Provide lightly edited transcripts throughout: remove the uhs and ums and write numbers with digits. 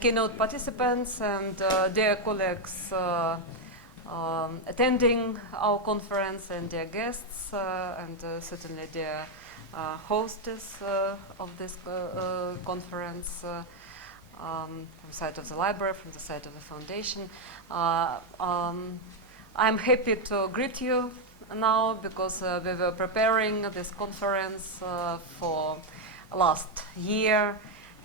Keynote participants and dear colleagues attending our conference, and dear guests, and certainly dear hostess of this conference from the side of the library, from the side of the foundation. I'm happy to greet you now because we were preparing this conference for last year,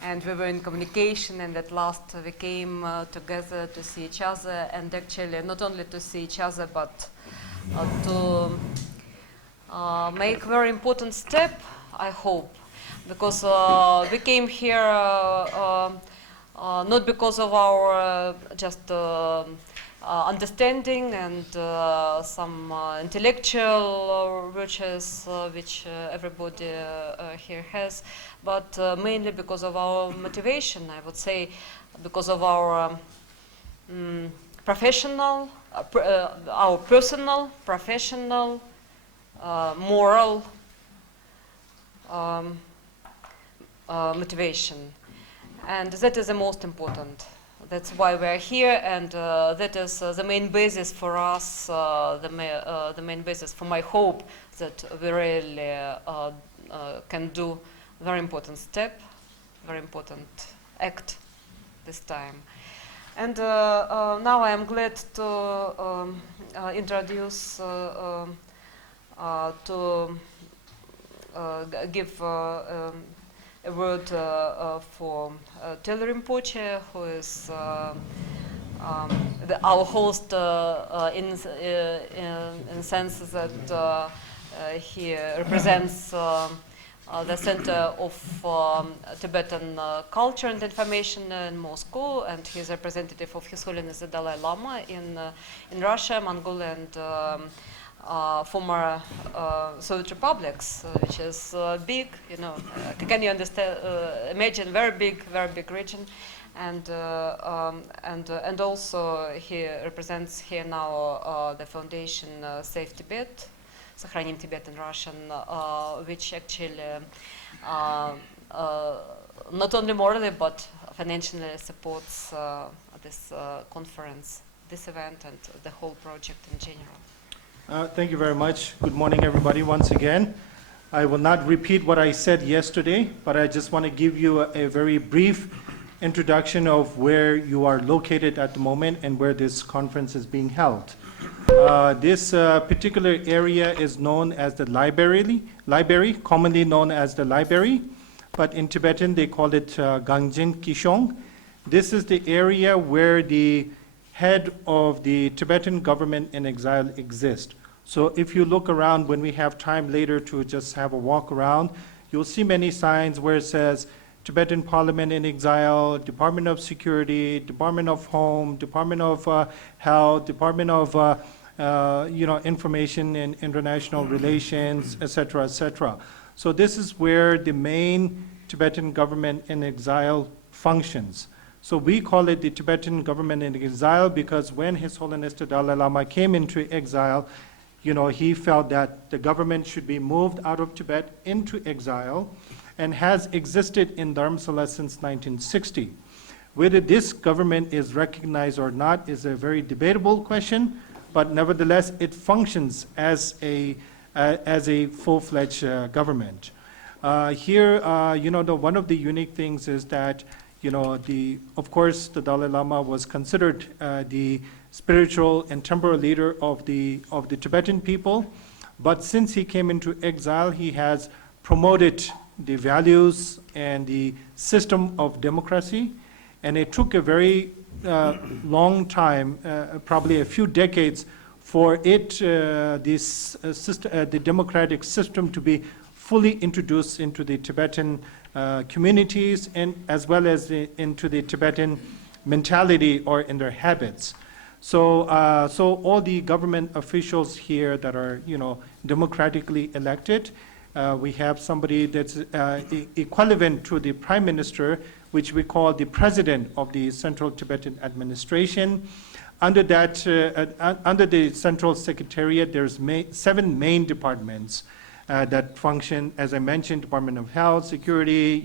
and we were in communication, and at last we came together to see each other, and actually not only to see each other but to make very important step, I hope, because we came here not because of our just understanding and some intellectual virtues which everybody here has, but mainly because of our motivation, I would say, because of our professional, our personal, professional, moral motivation. And that is the most important. That's why we're here, and that is the main basis for us, the main basis for my hope that we really can do very important step, very important act this time. And now I am glad to introduce, to give a word for Taylor Rinpoche, who is our host in the sense that he represents the Center of Tibetan Culture and Information in Moscow, and he's representative of His Holiness the Dalai Lama in Russia, Mongolia, and former Soviet republics, which is big, you know. Can you understand? Imagine very big region, and also he represents here now the foundation Save Tibet, Сохраним Tibet in Russian, which actually not only morally but financially supports this conference, this event, and the whole project in general. Thank you very much. Good morning, everybody, once again. I will not repeat what I said yesterday, but I just want to give you a very brief introduction of where you are located at the moment and where this conference is being held. This particular area is known as the library, commonly known as the library, but in Tibetan they call it Gangjin Kishong. This is the area where the head of the Tibetan government in exile exists. So if you look around, when we have time later to just have a walk around, you'll see many signs where it says Tibetan Parliament in exile, Department of Security, Department of Home, Department of Health, Department of Information and International Relations, etc., etc. So this is where the main Tibetan government in exile functions. So we call it the Tibetan government in exile because when His Holiness the Dalai Lama came into exile, he felt that the government should be moved out of Tibet into exile, and has existed in Dharamsala since 1960. Whether this government is recognized or not is a very debatable question, but nevertheless it functions as a full-fledged government. Here, one of the unique things is that of course, the Dalai Lama was considered the spiritual and temporal leader of the Tibetan people. But since he came into exile, he has promoted the values and the system of democracy. And it took a very long time, probably a few decades, for the democratic system to be fully introduced into the Tibetan communities, and as well as into the Tibetan mentality or in their habits. So all the government officials here that are democratically elected, we have somebody that's equivalent to the prime minister, which we call the president of the Central Tibetan Administration. Under that, under the Central Secretariat, there's 7 main departments that function, as I mentioned, Department of Health, Security,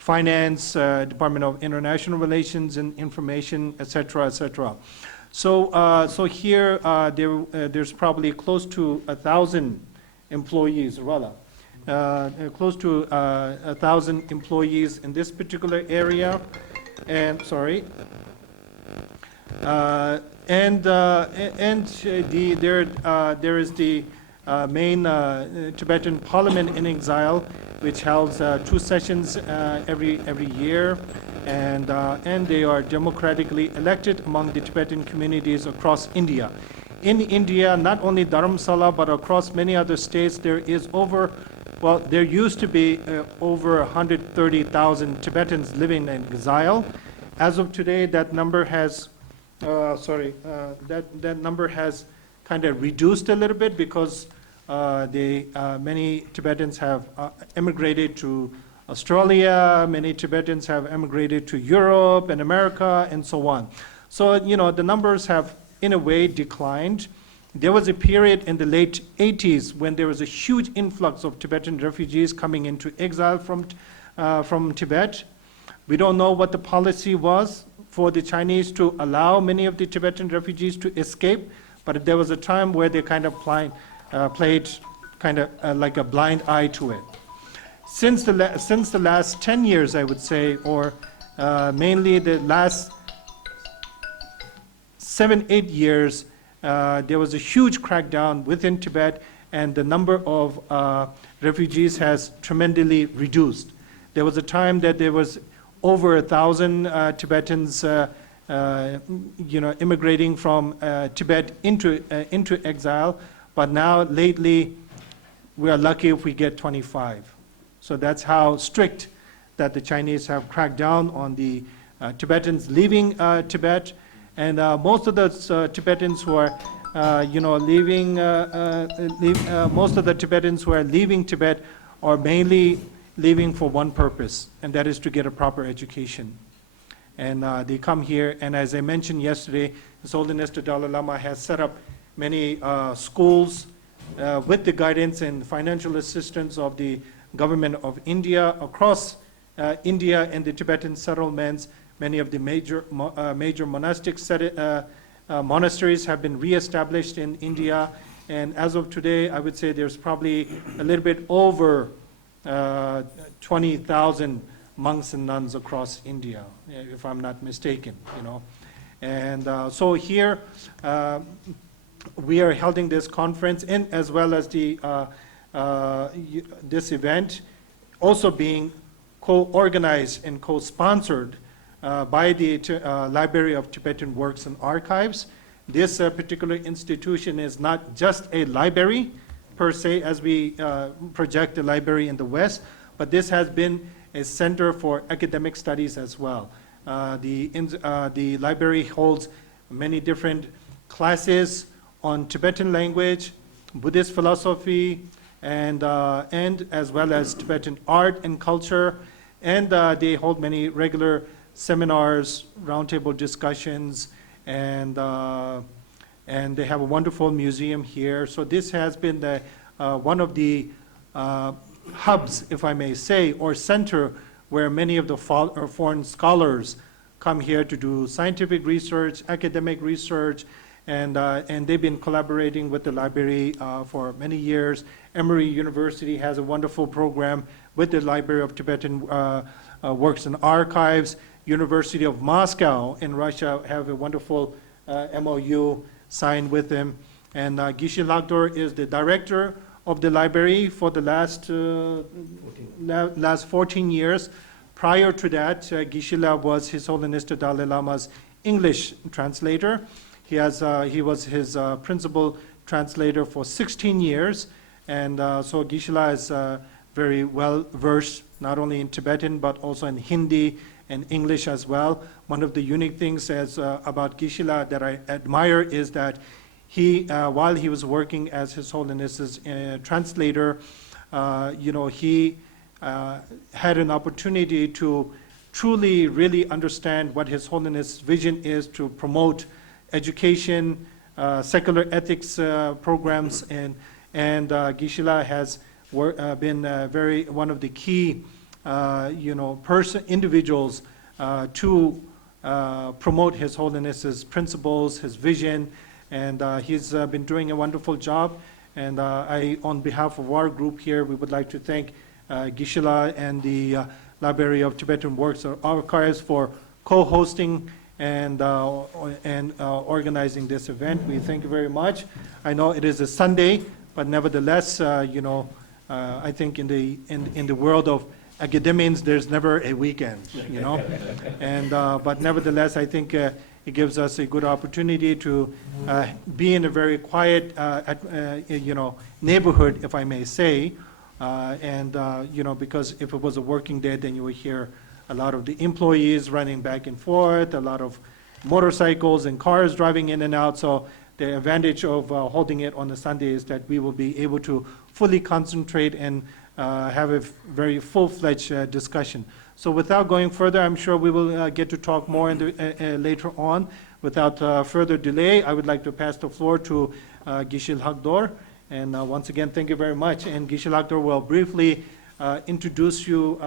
Finance, Department of International Relations and Information, et cetera, et cetera. So here there's probably close to 1,000 employees, rather, close to 1,000 employees in this particular area, and sorry, there is the main Tibetan Parliament in Exile, which holds 2 sessions every year, and they are democratically elected among the Tibetan communities across India. In India, not only Dharamsala, but across many other states, there used to be over 130,000 Tibetans living in exile. As of today, that number has, that number has kind of reduced a little bit because many Tibetans have emigrated to Australia, many Tibetans have emigrated to Europe and America and so on. So, the numbers have, in a way, declined. There was a period in the late 80s when there was a huge influx of Tibetan refugees coming into exile from Tibet. We don't know what the policy was for the Chinese to allow many of the Tibetan refugees to escape, but there was a time where they kind of played kind of like a blind eye to it. Since the last 10 years, I would say, or mainly the last 7-8 years, there was a huge crackdown within Tibet, and the number of refugees has tremendously reduced. There was a time that there was over 1,000 Tibetans, immigrating from Tibet into exile, but now lately we are lucky if we get 25. So that's how strict that the Chinese have cracked down on the Tibetans leaving Tibet, and most of those Tibetans who are, most of the Tibetans who are leaving Tibet are mainly leaving for one purpose, and that is to get a proper education. And they come here, and as I mentioned yesterday, His Holiness the Dalai Lama has set up many schools with the guidance and financial assistance of the government of India across India and the Tibetan settlements. Many of the major monastic monasteries have been reestablished in India, and as of today, I would say there's probably a little bit over 20,000 monks and nuns across India, if I'm not mistaken. And so here we are holding this conference, and as well as the this event also being co-organized and co-sponsored by the Library of Tibetan Works and Archives. This particular institution is not just a library per se, as we project the library in the West, but this has been a center for academic studies as well. The library holds many different classes on Tibetan language, Buddhist philosophy, and as well as Tibetan art and culture, and they hold many regular seminars, roundtable discussions, and they have a wonderful museum here. So this has been one of the hubs, if I may say, or center where many of the foreign scholars come here to do scientific research, academic research, and they've been collaborating with the library for many years. Emory University has a wonderful program with the Library of Tibetan Works and Archives. University of Moscow in Russia have a wonderful MOU signed with them. And Geshe Lagdor is the director of the library for the last 14 years. Prior to that, Geshe was His Holiness the Dalai Lama's English translator. He was his principal translator for 16 years. And so Geshe is very well versed, not only in Tibetan, but also in Hindi and English as well. One of the unique things about Geshe that I admire is that he, while he was working as His Holiness's translator, he had an opportunity to truly, really understand what His Holiness' vision is to promote education, secular ethics programs, and Geshe has been one of the key individuals to promote His Holiness's principles, his vision, and he's been doing a wonderful job. And on behalf of our group here, we would like to thank Gishila and the Library of Tibetan Works or Archives for co-hosting and organizing this event. We thank you very much. I know it is a Sunday, but nevertheless, I think in the world of academians, there's never a weekend, and but nevertheless, I think it gives us a good opportunity to be in a very quiet, neighborhood, if I may say, because if it was a working day, then you would hear a lot of the employees running back and forth, a lot of motorcycles and cars driving in and out. So the advantage of holding it on a Sunday is that we will be able to fully concentrate and have a very full-fledged discussion. So without going further, I'm sure we will get to talk more later on. Without further delay, I would like to pass the floor to Gishil Hagdor. And once again, thank you very much. And Gishil Hagdor will briefly introduce you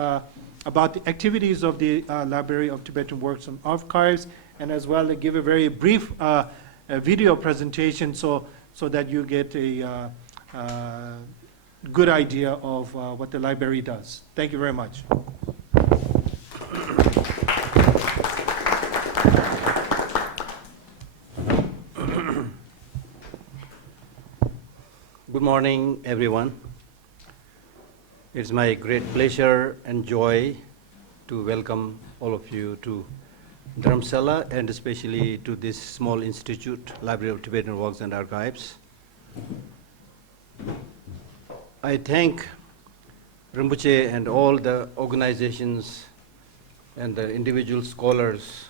about the activities of the Library of Tibetan Works and Archives, and as well give a very brief video presentation so that you get a good idea of what the library does. Thank you very much. Good morning, everyone. It's my great pleasure and joy to welcome all of you to Dharamsala and especially to this small institute, Library of Tibetan Works and Archives. I thank Rinpoche and all the organizations and the individual scholars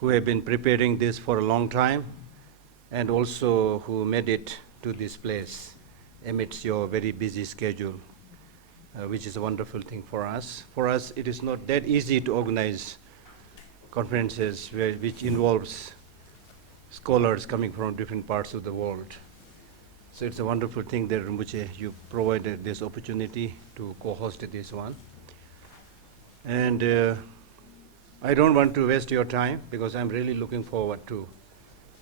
who have been preparing this for a long time and also who made it to this place amidst your very busy schedule, which is a wonderful thing for us. For us, it is not that easy to organize conferences which involves scholars coming from different parts of the world. So it's a wonderful thing that Rinpoche, you provided this opportunity to co-host this one. And I don't want to waste your time because I'm really looking forward to,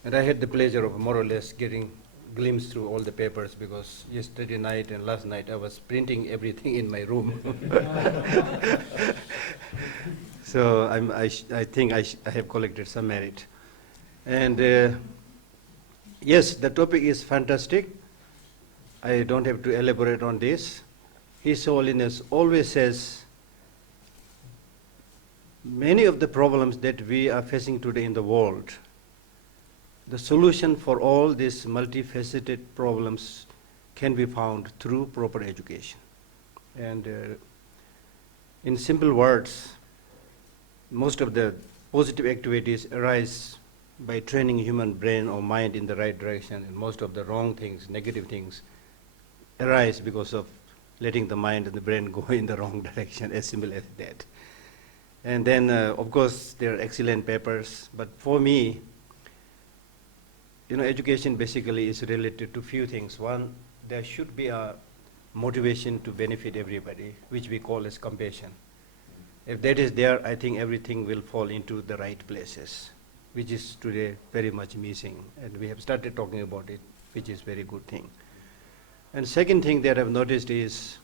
and I had the pleasure of more or less getting glimpse through all the papers because yesterday night and last night I was printing everything in my room. So I think I have collected some merit. And yes, the topic is fantastic. I don't have to elaborate on this. His Holiness always says many of the problems that we are facing today in the world, the solution for all these multifaceted problems can be found through proper education. And in simple words, most of the positive activities arise by training human brain or mind in the right direction, and most of the wrong things, negative things, arise because of letting the mind and the brain go in the wrong direction, as simple as that. And then, of course, there are excellent papers, but for me, education basically is related to few things. One, there should be a motivation to benefit everybody, which we call as compassion. If that is there, I think everything will fall into the right places, which is today very much missing. And we have started talking about it, which is very good thing. And second thing that I've noticed is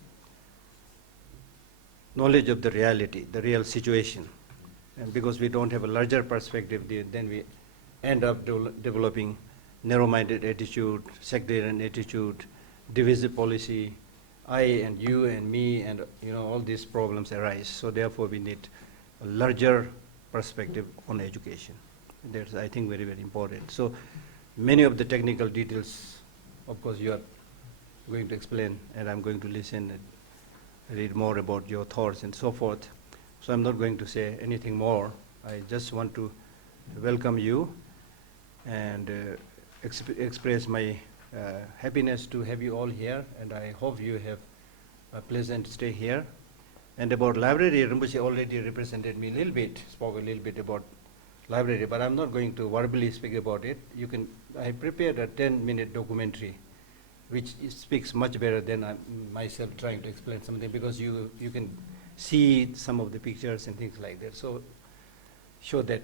knowledge of the reality, the real situation. And because we don't have a larger perspective, then we end up developing narrow-minded attitude, sectarian attitude, divisive policy, I and you and me, and all these problems arise. So therefore we need a larger perspective on education. That's, I think, very, very important. So many of the technical details, of course, you are going to explain, and I'm going to listen and read more about your thoughts and so forth. So I'm not going to say anything more. I just want to welcome you and express my happiness to have you all here, and I hope you have a pleasant stay here. And about library, Rinpoche already represented me a little bit, spoke a little bit about library, but I'm not going to verbally speak about it. I prepared a 10-minute documentary, which speaks much better than myself trying to explain something, because you can see some of the pictures and things like that. So show that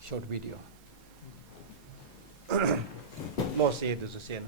short video. Lo se du sen.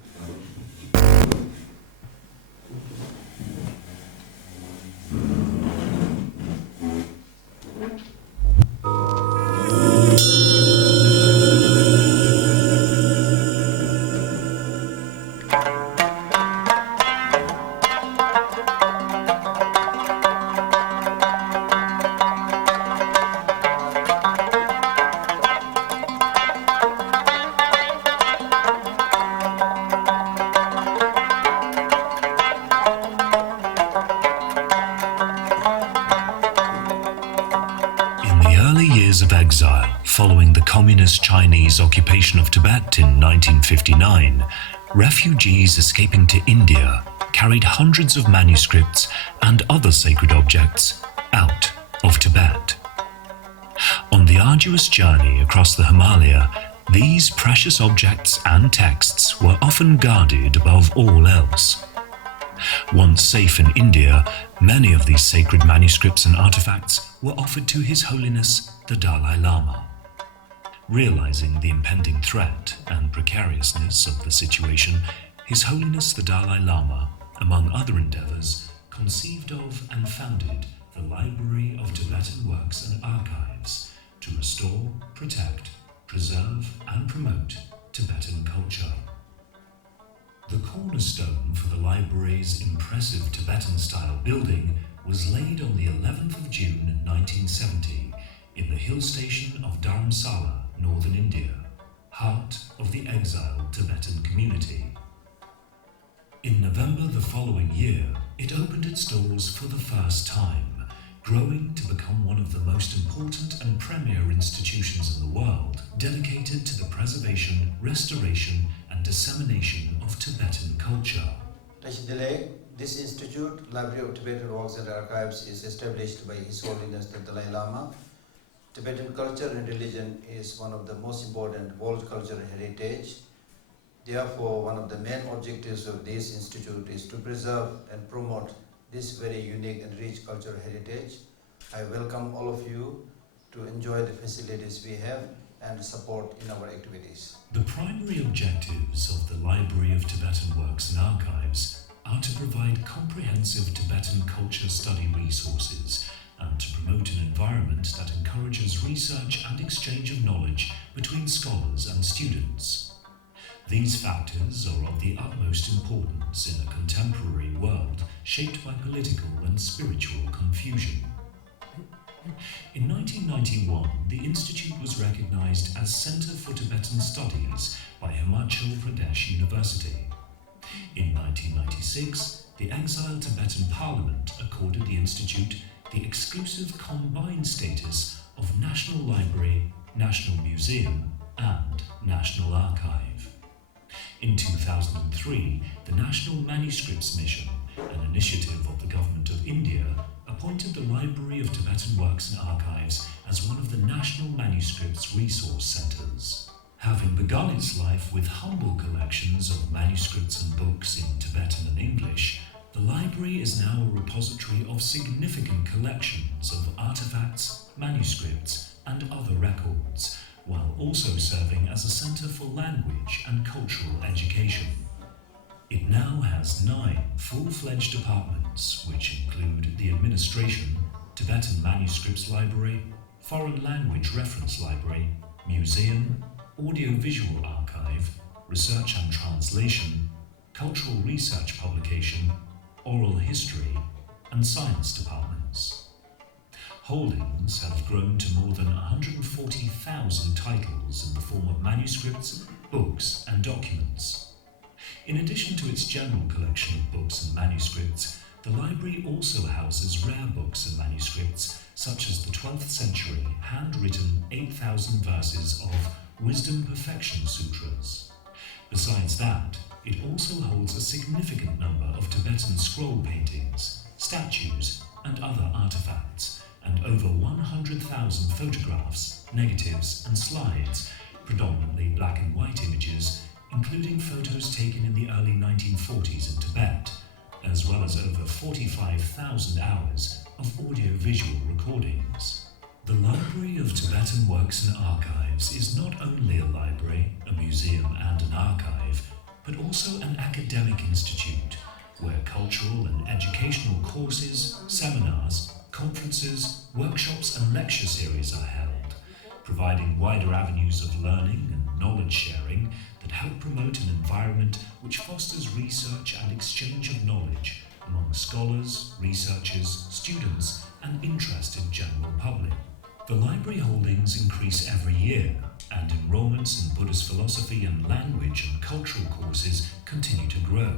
Of exile following the communist Chinese occupation of Tibet in 1959, refugees escaping to India carried hundreds of manuscripts and other sacred objects out of Tibet. On the arduous journey across the Himalaya, these precious objects and texts were often guarded above all else. Once safe in India, many of these sacred manuscripts and artifacts were offered to His Holiness the Dalai Lama. Realizing the impending threat and precariousness of the situation, His Holiness the Dalai Lama, among other endeavors, conceived of and founded the Library of Tibetan Works and Archives to restore, protect, preserve, and promote Tibetan culture. The cornerstone for the library's impressive Tibetan-style building was laid on the 11th of June 1970 in the hill station of Dharamsala, northern India, heart of the exiled Tibetan community. In November the following year, it opened its doors for the first time, growing to become one of the most important and premier institutions in the world dedicated to the preservation, restoration, and dissemination of Tibetan culture. This institute, Library of Tibetan Works and Archives, is established by His Holiness the Dalai Lama. Tibetan culture and religion is one of the most important world cultural heritage. Therefore, one of the main objectives of this institute is to preserve and promote this very unique and rich cultural heritage. I welcome all of you to enjoy the facilities we have and support in our activities. The primary objectives of the Library of Tibetan Works and Archives are to provide comprehensive Tibetan culture study resources and to promote an environment that encourages research and exchange of knowledge between scholars and students. These factors are of the utmost importance in a contemporary world shaped by political and spiritual confusion. In 1991, the Institute was recognized as Center for Tibetan Studies by Himachal Pradesh University. In 1996, the exiled Tibetan Parliament accorded the Institute the exclusive combined status of National Library, National Museum, and National Archive. In 2003, the National Manuscripts Mission, an initiative of the Government of India, appointed the Library of Tibetan Works and Archives as one of the National Manuscripts Resource Centers. Having begun its life with humble collections of manuscripts and books in Tibetan and English, the library is now a repository of significant collections of artifacts, manuscripts, and other records, while also serving as a center for language and cultural education. It now has 9 full-fledged departments, which include the Administration, Tibetan Manuscripts Library, Foreign Language Reference Library, Museum, Audio-Visual Archive, Research and Translation, Cultural Research Publication, Oral History, and Science departments. Holdings have grown to more than 140,000 titles in the form of manuscripts, books, and documents. In addition to its general collection of books and manuscripts, the library also houses rare books and manuscripts such as the 12th century handwritten 8,000 verses of Wisdom Perfection Sutras. Besides that, it also holds a significant number of Tibetan scroll paintings, statues, and other artifacts, and over 100,000 photographs, negatives, and slides, predominantly black and white images, including photos taken in the early 1940s in Tibet, as well as over 45,000 hours of audio-visual recordings. The Library of Tibetan Works and Archives is not only a library, a museum and an archive, but also an academic institute where cultural and educational courses, seminars, conferences, workshops and lecture series are held, providing wider avenues of learning and knowledge sharing that help promote an environment which fosters research and exchange of knowledge among scholars, researchers, students and interested general public. The library holdings increase every year, and enrollments in Buddhist philosophy and language and cultural courses continue to grow.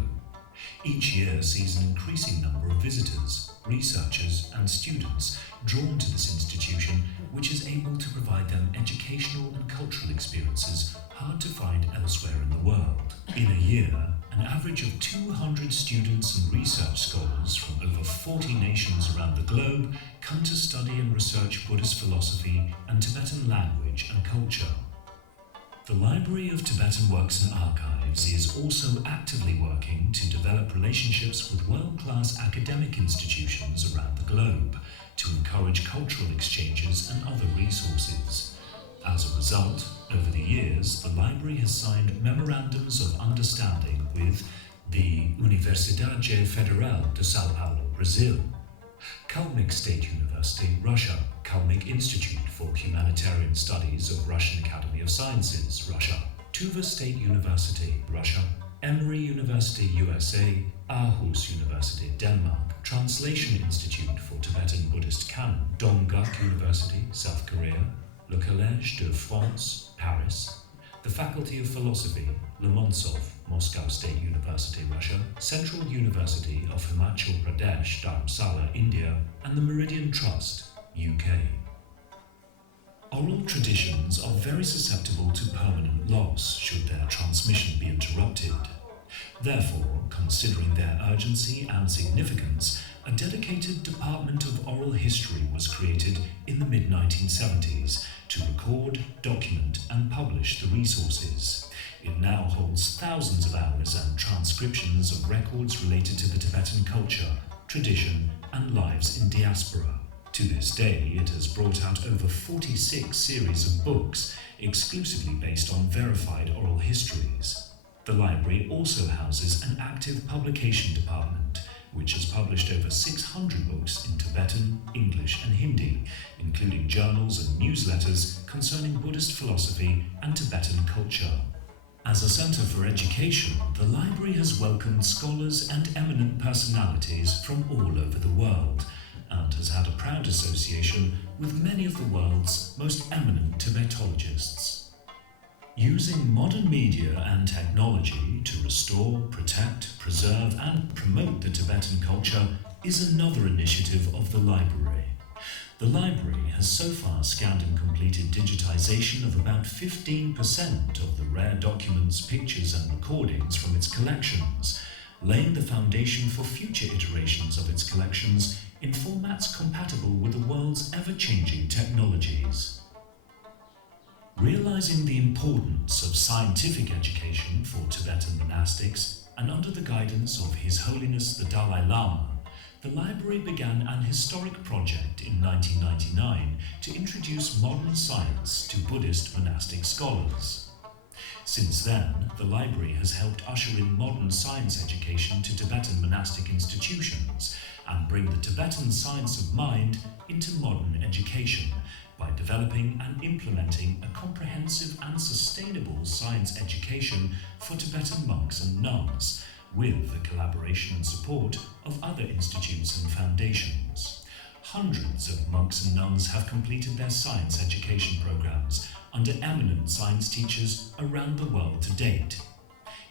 Each year sees an increasing number of visitors, researchers and students drawn to this institution, which is able to provide them educational and cultural experiences hard to find elsewhere in the world. In a year, an average of 200 students and research scholars from over 40 nations around the globe come to study and research Buddhist philosophy and Tibetan language and culture. The Library of Tibetan Works and Archives is also actively working to develop relationships with world-class academic institutions around the globe to encourage cultural exchanges and other resources. As a result, over the years, the library has signed memorandums of understanding with the Universidade Federal de São Paulo, Brazil, Kalmyk State University, Russia, Kalmyk Institute for Humanitarian Studies of Russian Academy of Sciences, Russia, Tuva State University, Russia, Emory University, USA, Aarhus University, Denmark, Translation Institute for Tibetan Buddhist Canon, Dongguk University, South Korea, Le Collège de France, Paris, the Faculty of Philosophy, Lomonosov, Moscow State University, Russia, Central University of Himachal Pradesh, Dharamsala, India, and the Meridian Trust, UK. Oral traditions are very susceptible to permanent loss should their transmission be interrupted. Therefore, considering their urgency and significance, a dedicated Department of Oral History was created in the mid-1970s to record, document and publish the resources. It now holds thousands of hours and transcriptions of records related to the Tibetan culture, tradition and lives in diaspora. To this day, it has brought out over 46 series of books exclusively based on verified oral histories. The library also houses an active publication department, which has published over 600 books in Tibetan, English and Hindi, including journals and newsletters concerning Buddhist philosophy and Tibetan culture. As a centre for education, the library has welcomed scholars and eminent personalities from all over the world, and has had a proud association with many of the world's most eminent Tibetologists. Using modern media and technology to restore, protect, preserve and promote the Tibetan culture is another initiative of the library. The library has so far scanned and completed digitization of about 15% of the rare documents, pictures and recordings from its collections, laying the foundation for future iterations of its collections in formats compatible with the world's ever-changing technologies. Realizing the importance of scientific education for Tibetan monastics, and under the guidance of His Holiness the Dalai Lama, the library began an historic project in 1999 to introduce modern science to Buddhist monastic scholars. Since then, the library has helped usher in modern science education to Tibetan monastic institutions and bring the Tibetan science of mind into modern education by developing and implementing a comprehensive and sustainable science education for Tibetan monks and nuns, with the collaboration and support of other institutes and foundations. Hundreds of monks and nuns have completed their science education programs under eminent science teachers around the world to date.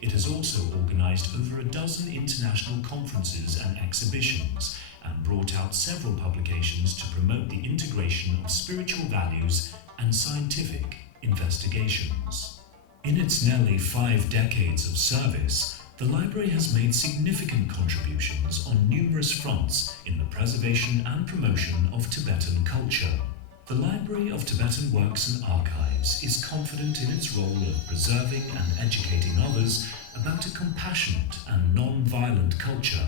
It has also organized over a dozen international conferences and exhibitions, and brought out several publications to promote the integration of spiritual values and scientific investigations. In its nearly 5 decades of service, the library has made significant contributions on numerous fronts in the preservation and promotion of Tibetan culture. The Library of Tibetan Works and Archives is confident in its role of preserving and educating others about a compassionate and non-violent culture,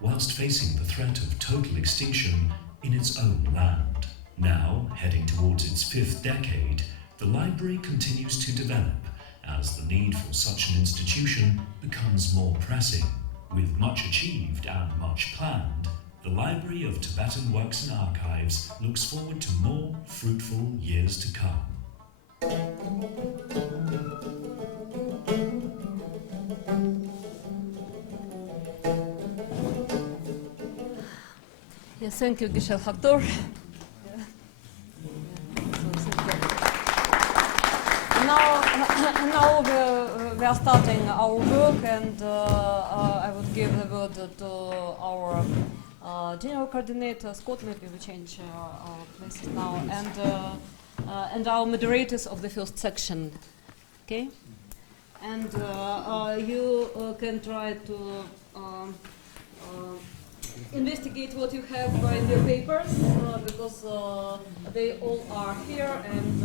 whilst facing the threat of total extinction in its own land. Now, heading towards its 5th decade, the library continues to develop as the need for such an institution becomes more pressing. With much achieved and much planned, the Library of Tibetan Works and Archives looks forward to more fruitful years to come. Yes, thank you, Giselle Factor. Now we are starting our work, and I would give the word to our general coordinator, Scott. Maybe we change our places now, and our moderators of the first section. Okay, and you can try to investigate what you have in your papers, because they all are here, and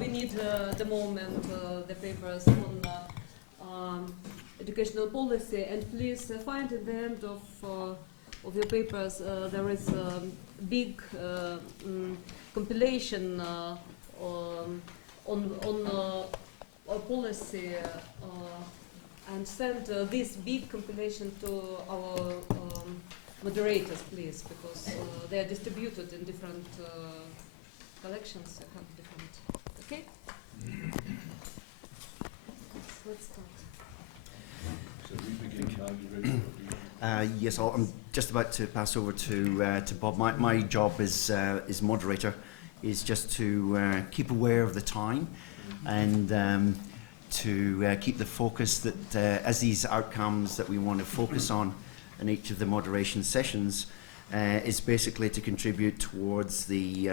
we need the moment the papers on educational policy. And please find at the end of your papers there is a big compilation on policy, and send this big compilation to our moderators, please, because they are distributed in different collections. You have different. Okay. Let's start. So we begin. Margie, yes, I'm just about to pass over to Bob. My job as moderator is just to keep aware of the time and to keep the focus that as these outcomes that we want to focus on in each of the moderation sessions is basically to contribute towards the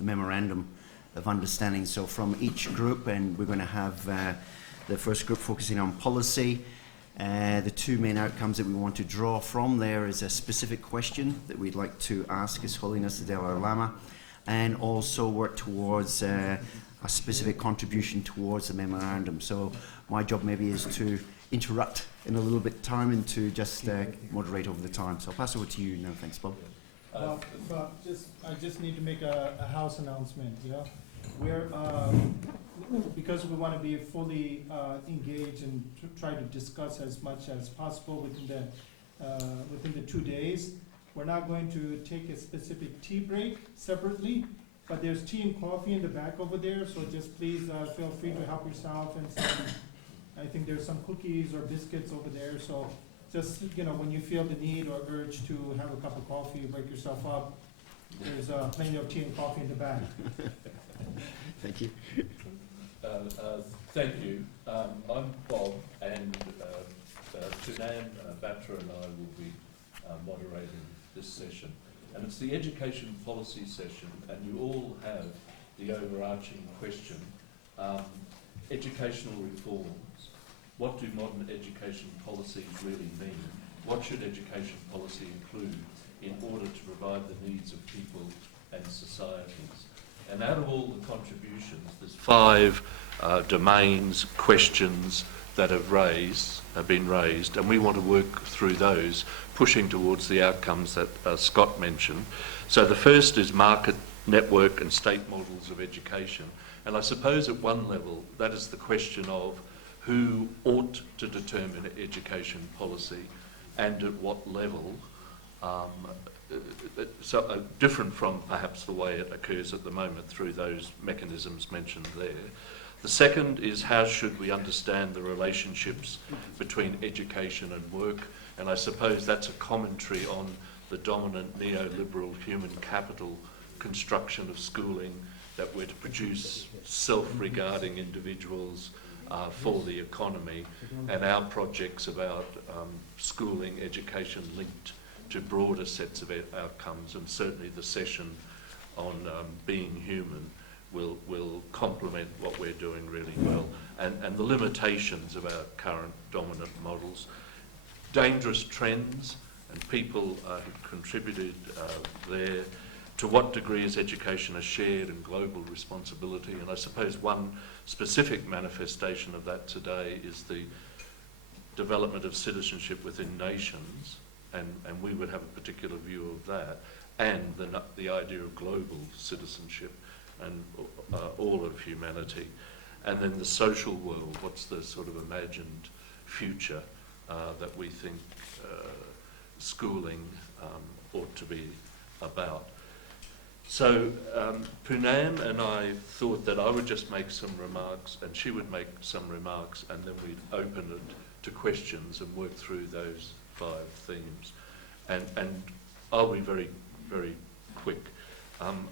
memorandum of understanding. So from each group, and we're going to have the first group focusing on policy. The two main outcomes that we want to draw from there is a specific question that we'd like to ask His Holiness the Dalai Lama, and also work towards a specific contribution towards the memorandum. So my job maybe is to interrupt in a little bit of time and to just moderate over the time. So I'll pass over to you now. Thanks, Bob. I just need to make a house announcement. Yeah, we're because we want to be fully engaged and try to discuss as much as possible within the 2 days. We're not going to take a specific tea break separately, but there's tea and coffee in the back over there. So just please feel free to help yourself, and I think there's some cookies or biscuits over there. So just, when you feel the need or urge to have a cup of coffee, wake yourself up, there's plenty of tea and coffee in the back. Thank you. Thank you. I'm Bob, and Sunan Batra and I will be moderating this session. And it's the education policy session, and you all have the overarching question, educational reforms. What do modern education policies really mean? What should education policy include in order to provide the needs of people and societies? And out of all the contributions, there's 5 domains, questions that have been raised, and we want to work through those, pushing towards the outcomes that Scott mentioned. So the first is market, network and state models of education. And I suppose at one level, that is the question of who ought to determine education policy and at what level, different from perhaps the way it occurs at the moment through those mechanisms mentioned there. The second is how should we understand the relationships between education and work, and I suppose that's a commentary on the dominant neoliberal human capital construction of schooling, that we're to produce self-regarding individuals for the economy, and our projects about schooling, education linked to broader sets of outcomes, and certainly the session on being human will complement what we're doing really well, and the limitations of our current dominant models. Dangerous trends and people who contributed there. To what degree is education a shared and global responsibility? And I suppose one specific manifestation of that today is the development of citizenship within nations, and we would have a particular view of that, and the idea of global citizenship and all of humanity. And then the social world, what's the sort of imagined future that we think schooling ought to be about. So Poonam and I thought that I would just make some remarks and she would make some remarks, and then we'd open it to questions and work through those 5 themes. And I'll be very, very quick.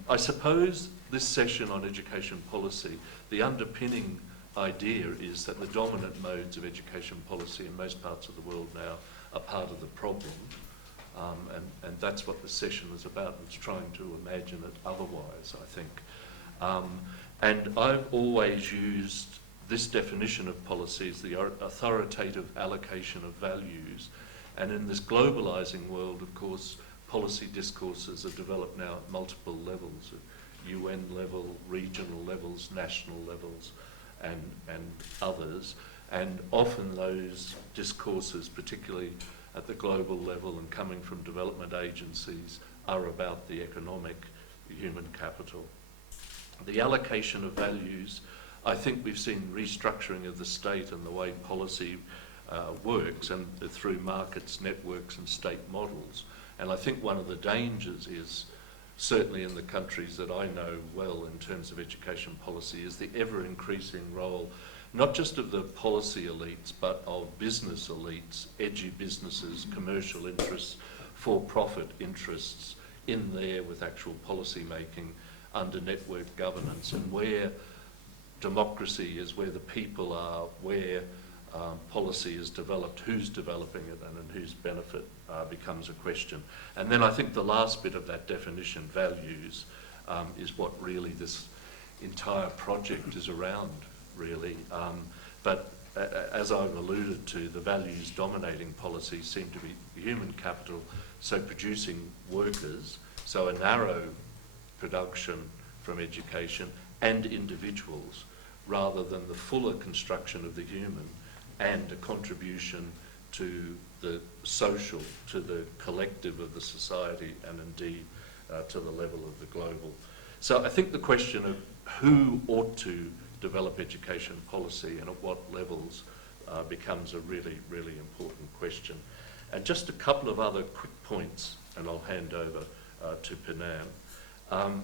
I suppose this session on education policy, the underpinning idea is that the dominant modes of education policy in most parts of the world now are part of the problem. And that's what the session is about. It's trying to imagine it otherwise, I think. And I've always used this definition of policy as the authoritative allocation of values. And in this globalizing world, of course, policy discourses are developed now at multiple levels, at UN level, regional levels, national levels, and others. And often those discourses, particularly at the global level and coming from development agencies, are about the economic human capital. The allocation of values, I think we've seen restructuring of the state and the way policy works, and through markets, networks and state models. And I think one of the dangers is, certainly in the countries that I know well in terms of education policy, is the ever-increasing role not just of the policy elites, but of business elites, edgy businesses, commercial interests, for-profit interests in there with actual policy making under network governance, and where democracy is where the people are, where policy is developed, who's developing it and in whose benefit becomes a question. And then I think the last bit of that definition, values, is what really this entire project is around, really. But as I've alluded to, the values dominating policy seem to be human capital, so producing workers, so a narrow production from education, and individuals, rather than the fuller construction of the human and a contribution to the social, to the collective of the society, and indeed to the level of the global. So I think the question of who ought to develop education policy and at what levels becomes a really, really important question. And just a couple of other quick points, and I'll hand over to Poonam.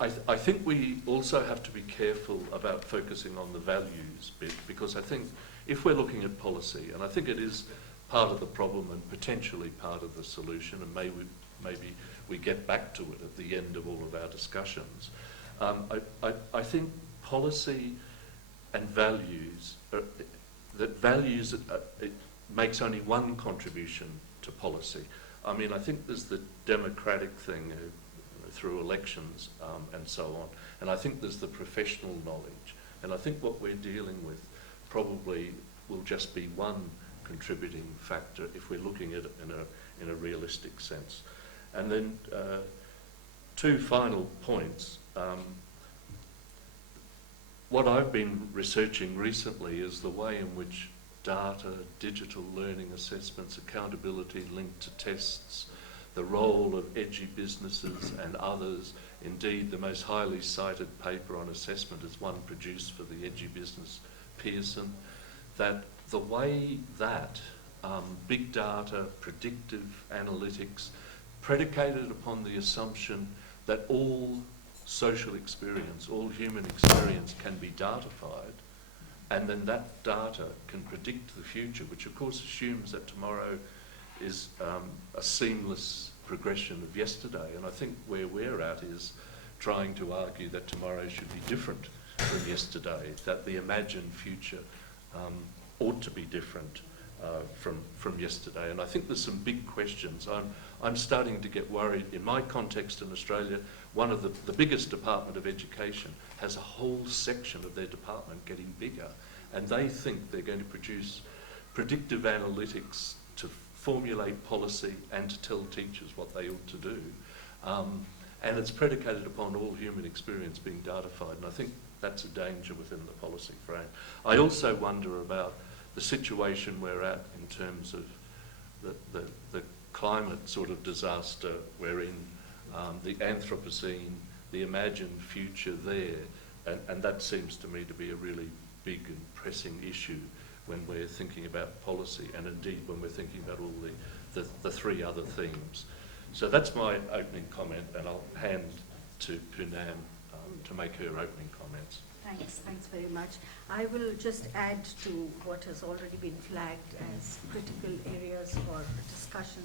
I think we also have to be careful about focusing on the values bit, because I think if we're looking at policy, and I think it is part of the problem and potentially part of the solution, and maybe we get back to it at the end of all of our discussions, I think policy and values, it makes only one contribution to policy. I mean, I think there's the democratic thing through elections and so on, and I think there's the professional knowledge, and I think what we're dealing with probably will just be one contributing factor if we're looking at it in a realistic sense. And then 2 final points. What I've been researching recently is the way in which data, digital learning assessments, accountability linked to tests, the role of edgy businesses and others. Indeed, the most highly cited paper on assessment is one produced for the edgy business Pearson, that the way that big data, predictive analytics, predicated upon the assumption that all social experience, all human experience can be datafied, and then that data can predict the future, which of course assumes that tomorrow is a seamless progression of yesterday. And I think where we're at is trying to argue that tomorrow should be different from yesterday, that the imagined future ought to be different from yesterday. And I think there's some big questions. I'm starting to get worried. In my context in Australia, one of the biggest department of education has a whole section of their department getting bigger, and they think they're going to produce predictive analytics to formulate policy and to tell teachers what they ought to do. And it's predicated upon all human experience being datafied, and I think that's a danger within the policy frame. I also wonder about the situation we're at in terms of the climate sort of disaster wherein the Anthropocene, the imagined future there, and that seems to me to be a really big and pressing issue when we're thinking about policy, and indeed when we're thinking about all the three other themes. So that's my opening comment, and I'll hand to Poonam to make her opening comments. Thanks very much. I will just add to what has already been flagged as critical areas for discussion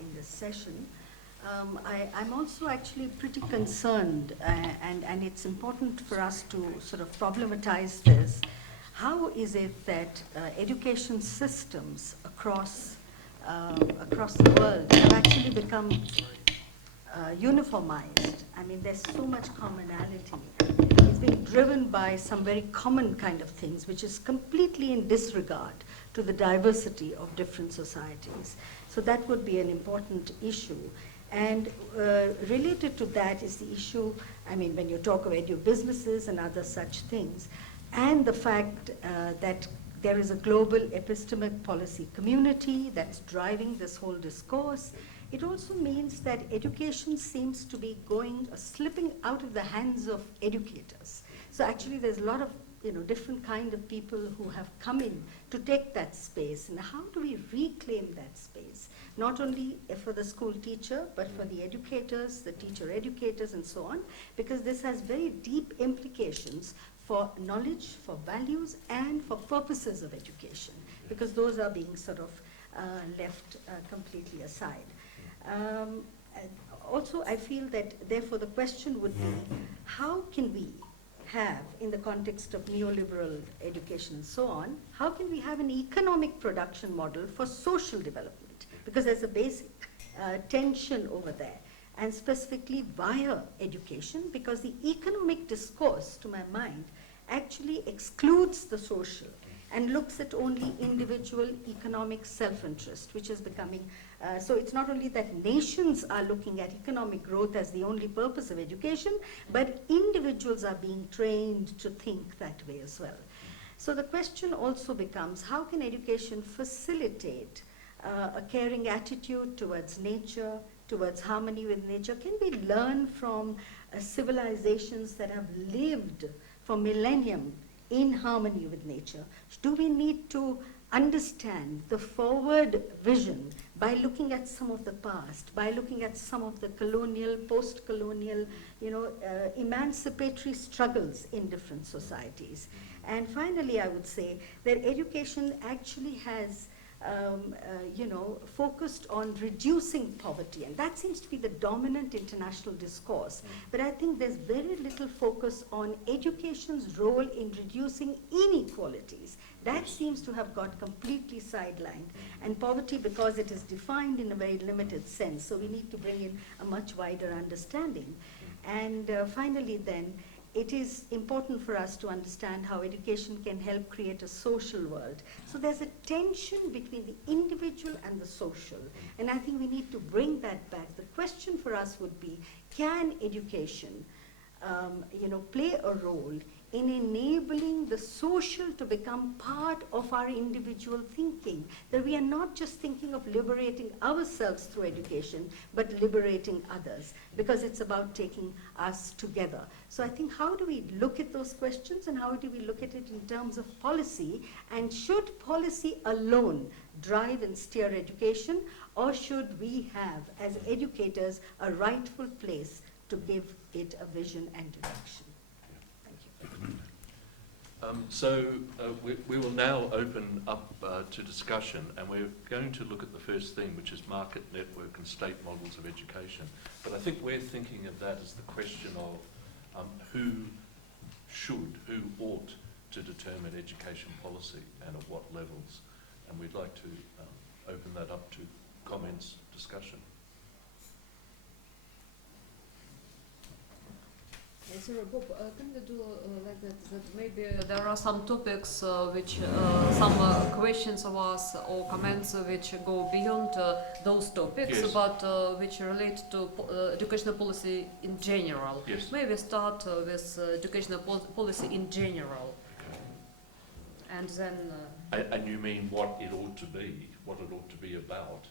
in this session. I'm also actually pretty concerned, and it's important for us to sort of problematize this. How is it that education systems across the world have actually become uniformized? I mean, there's so much commonality. It's being driven by some very common kind of things, which is completely in disregard to the diversity of different societies. So that would be an important issue. And related to that is the issue, I mean, when you talk of edu-businesses and other such things, and the fact that there is a global epistemic policy community that's driving this whole discourse, it also means that education seems to be slipping out of the hands of educators. So actually there's a lot of different kind of people who have come in to take that space. And how do we reclaim that space? Not only for the school teacher, but for the educators, the teacher educators, and so on, because this has very deep implications for knowledge, for values, and for purposes of education, because those are being sort of left completely aside. Also, I feel that, therefore, the question would be, how can we have, in the context of neoliberal education and so on, how can we have an economic production model for social development? Because there's a basic tension over there, and specifically via education, because the economic discourse, to my mind, actually excludes the social and looks at only individual economic self-interest, which is becoming, so it's not only that nations are looking at economic growth as the only purpose of education, but individuals are being trained to think that way as well. So the question also becomes, how can education facilitate a caring attitude towards nature, towards harmony with nature? Can we learn from civilizations that have lived for millennium in harmony with nature? Do we need to understand the forward vision by looking at some of the past, by looking at some of the colonial, post-colonial, emancipatory struggles in different societies? And finally, I would say that education actually has focused on reducing poverty, and that seems to be the dominant international discourse. But I think there's very little focus on education's role in reducing inequalities. That seems to have got completely sidelined. And poverty, because it is defined in a very limited sense, so we need to bring in a much wider understanding. And finally then, it is important for us to understand how education can help create a social world. So there's a tension between the individual and the social. And I think we need to bring that back. The question for us would be, can education play a role in enabling the social to become part of our individual thinking, that we are not just thinking of liberating ourselves through education, but liberating others, because it's about taking us together. So I think, how do we look at those questions, and how do we look at it in terms of policy, and should policy alone drive and steer education, or should we have, as educators, a rightful place to give it a vision and direction? We will now open up to discussion, and we're going to look at the first theme, which is market network and state models of education. But I think we're thinking of that as the question of who ought to determine education policy and at what levels. And we'd like to open that up to comments, discussion. Yes, Bob, can we do like that maybe there are some topics which, some questions of us or comments which go beyond those topics, yes, but which relate to educational policy in general. Yes. Maybe start with educational policy in general. Okay. And then... and you mean what it ought to be about?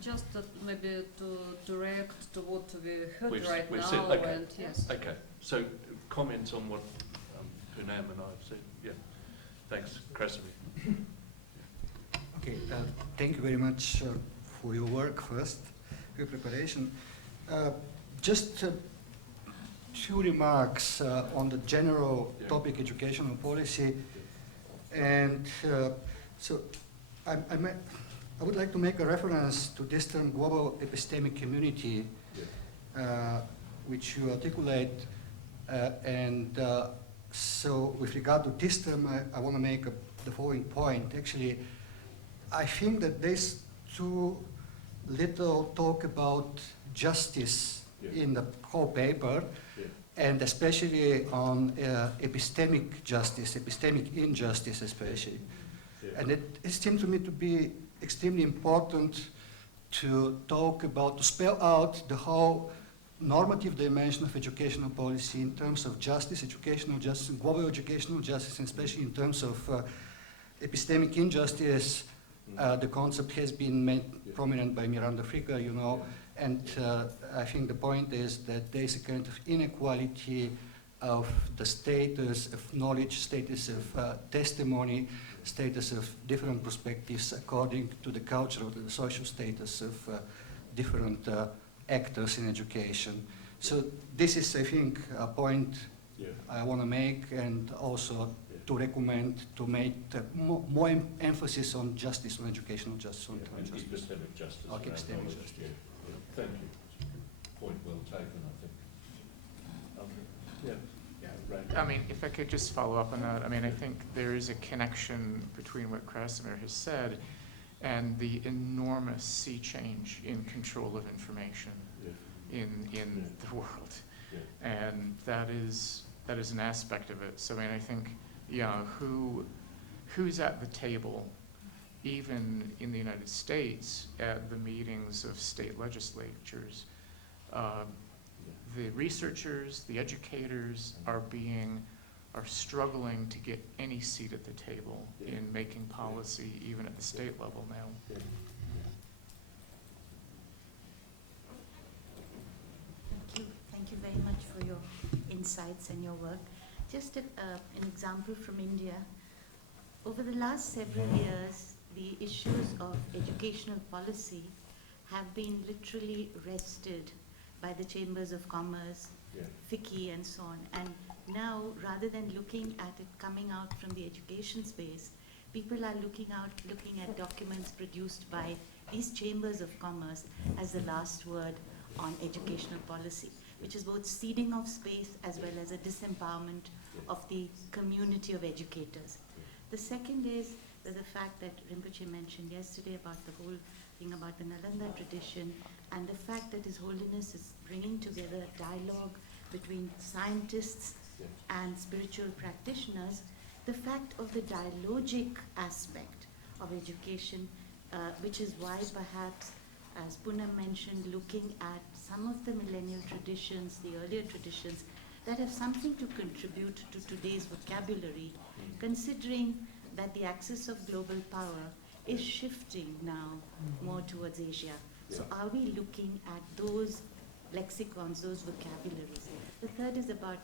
Just maybe to react to what we heard We've now, said, okay. and yes. Okay, so comments on what Punam and I have said. Yeah, thanks, Krasimir. Okay, thank you very much for your work first, your preparation. Just two remarks on the general topic, educational policy. And so I would like to make a reference to this term, global epistemic community, which you articulate. So with regard to this term, I want to make the following point. Actually, I think that there's too little talk about justice in the whole paper, and especially on epistemic justice, epistemic injustice especially. And it seems to me to be extremely important to talk about, to spell out the whole normative dimension of educational policy in terms of justice, educational justice, global educational justice, and especially in terms of epistemic injustice. The concept has been made prominent by Miranda Fricker, you know, and I think the point is that there is a kind of inequality of the status of knowledge, status of testimony, status of different perspectives according to the cultural, to the social status of different actors in education. So this is, I think, a point I want to make, and also to recommend to make more emphasis on justice, on educational justice, on justice. Epistemic justice. Okay, epistemic justice. Thank you. Point well taken, I think. I mean, if I could just follow up on that, I mean, I think there is a connection between what Krasimir has said and the enormous sea change in control of information in the world. And that is an aspect of it. So I mean, I think, who's at the table, even in the United States, at the meetings of state legislatures? The researchers, the educators are struggling to get any seat at the table in making policy, even at the state level now. Thank you very much for your insights and your work. Just an example from India. Over the last several years, the issues of educational policy have been literally wrested by the chambers of commerce, FICCI and so on. And now, rather than looking at it coming out from the education space, people are looking at documents produced by these chambers of commerce as the last word on educational policy, which is both ceding of space as well as a disempowerment of the community of educators. The second is the fact that Rinpoche mentioned yesterday about the whole thing about the Nalanda tradition, and the fact that His Holiness is bringing together dialogue between scientists and spiritual practitioners, the fact of the dialogic aspect of education, which is why perhaps, as Punam mentioned, looking at some of the millennial traditions, the earlier traditions, that have something to contribute to today's vocabulary, considering that the axis of global power is shifting now more towards Asia. So are we looking at those lexicons, those vocabularies? The third is about,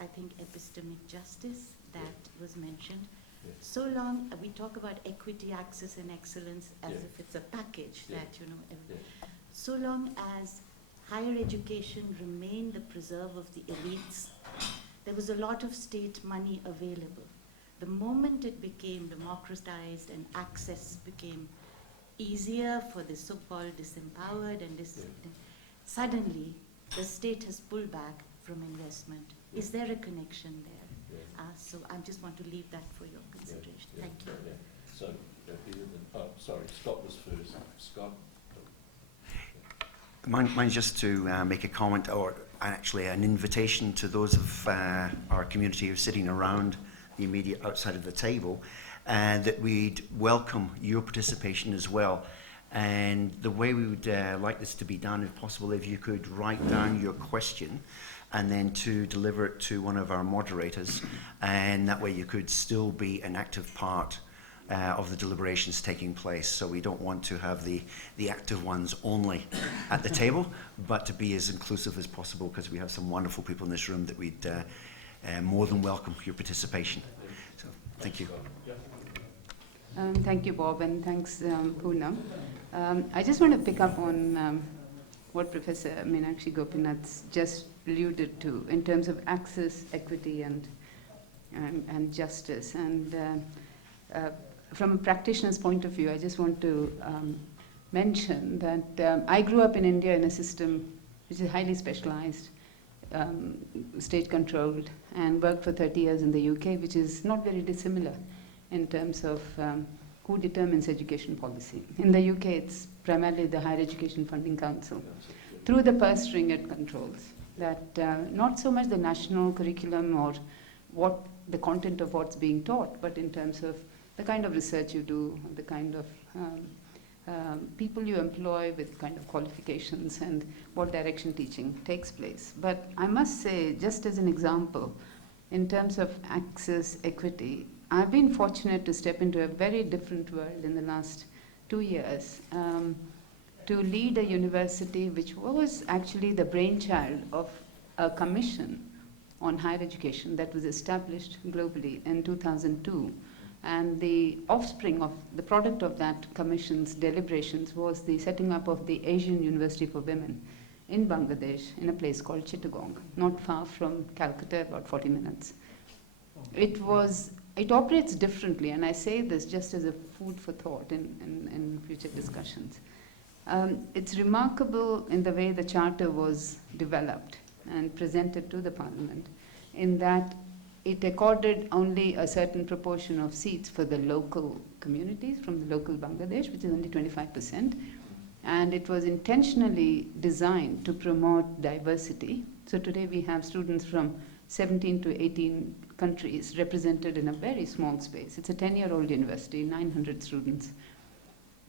I think, epistemic justice that was mentioned. So long, we talk about equity, access, and excellence as if it's a package that, so long as higher education remained the preserve of the elites, there was a lot of state money available. The moment it became democratized and access became easier for the so-called disempowered and suddenly the state has pulled back from investment. Is there a connection there? So I just want to leave that for your consideration. Thank you. So, sorry, Scott was first. Scott? Mine's just to make a comment, or actually an invitation to those of our community who are sitting around the immediate outside of the table, and that we'd welcome your participation as well. And the way we would like this to be done, if possible, if you could write down your question and then to deliver it to one of our moderators, and that way you could still be an active part of the deliberations taking place. So we don't want to have the active ones only at the table, but to be as inclusive as possible, because we have some wonderful people in this room that we'd more than welcome your participation. So thank you. Thank you, Bob, and thanks, Poonam. I just want to pick up on what Professor Meenakshi Gopinath just alluded to in terms of access, equity, and justice. And from a practitioner's point of view, I just want to mention that I grew up in India in a system which is highly specialized, state-controlled, and worked for 30 years in the UK, which is not very dissimilar in terms of who determines education policy. In the UK, it's primarily the Higher Education Funding Council, through the purse string it controls. That not so much the national curriculum or what the content of what's being taught, but in terms of the kind of research you do, the kind of people you employ with kind of qualifications, and what direction teaching takes place. But I must say, just as an example, in terms of access, equity, I've been fortunate to step into a very different world in the last 2 years, to lead a university which was actually the brainchild of a commission on higher education that was established globally in 2002. And the offspring of, the product of that commission's deliberations was the setting up of the Asian University for Women in Bangladesh, in a place called Chittagong, not far from Calcutta, about 40 minutes. It operates differently, and I say this just as a food for thought in future discussions. It's remarkable in the way the charter was developed and presented to the parliament, in that it accorded only a certain proportion of seats for the local communities from the local Bangladesh, which is only 25%. And it was intentionally designed to promote diversity. So today we have students from 17 to 18 countries represented in a very small space. It's a 10-year-old university, 900 students.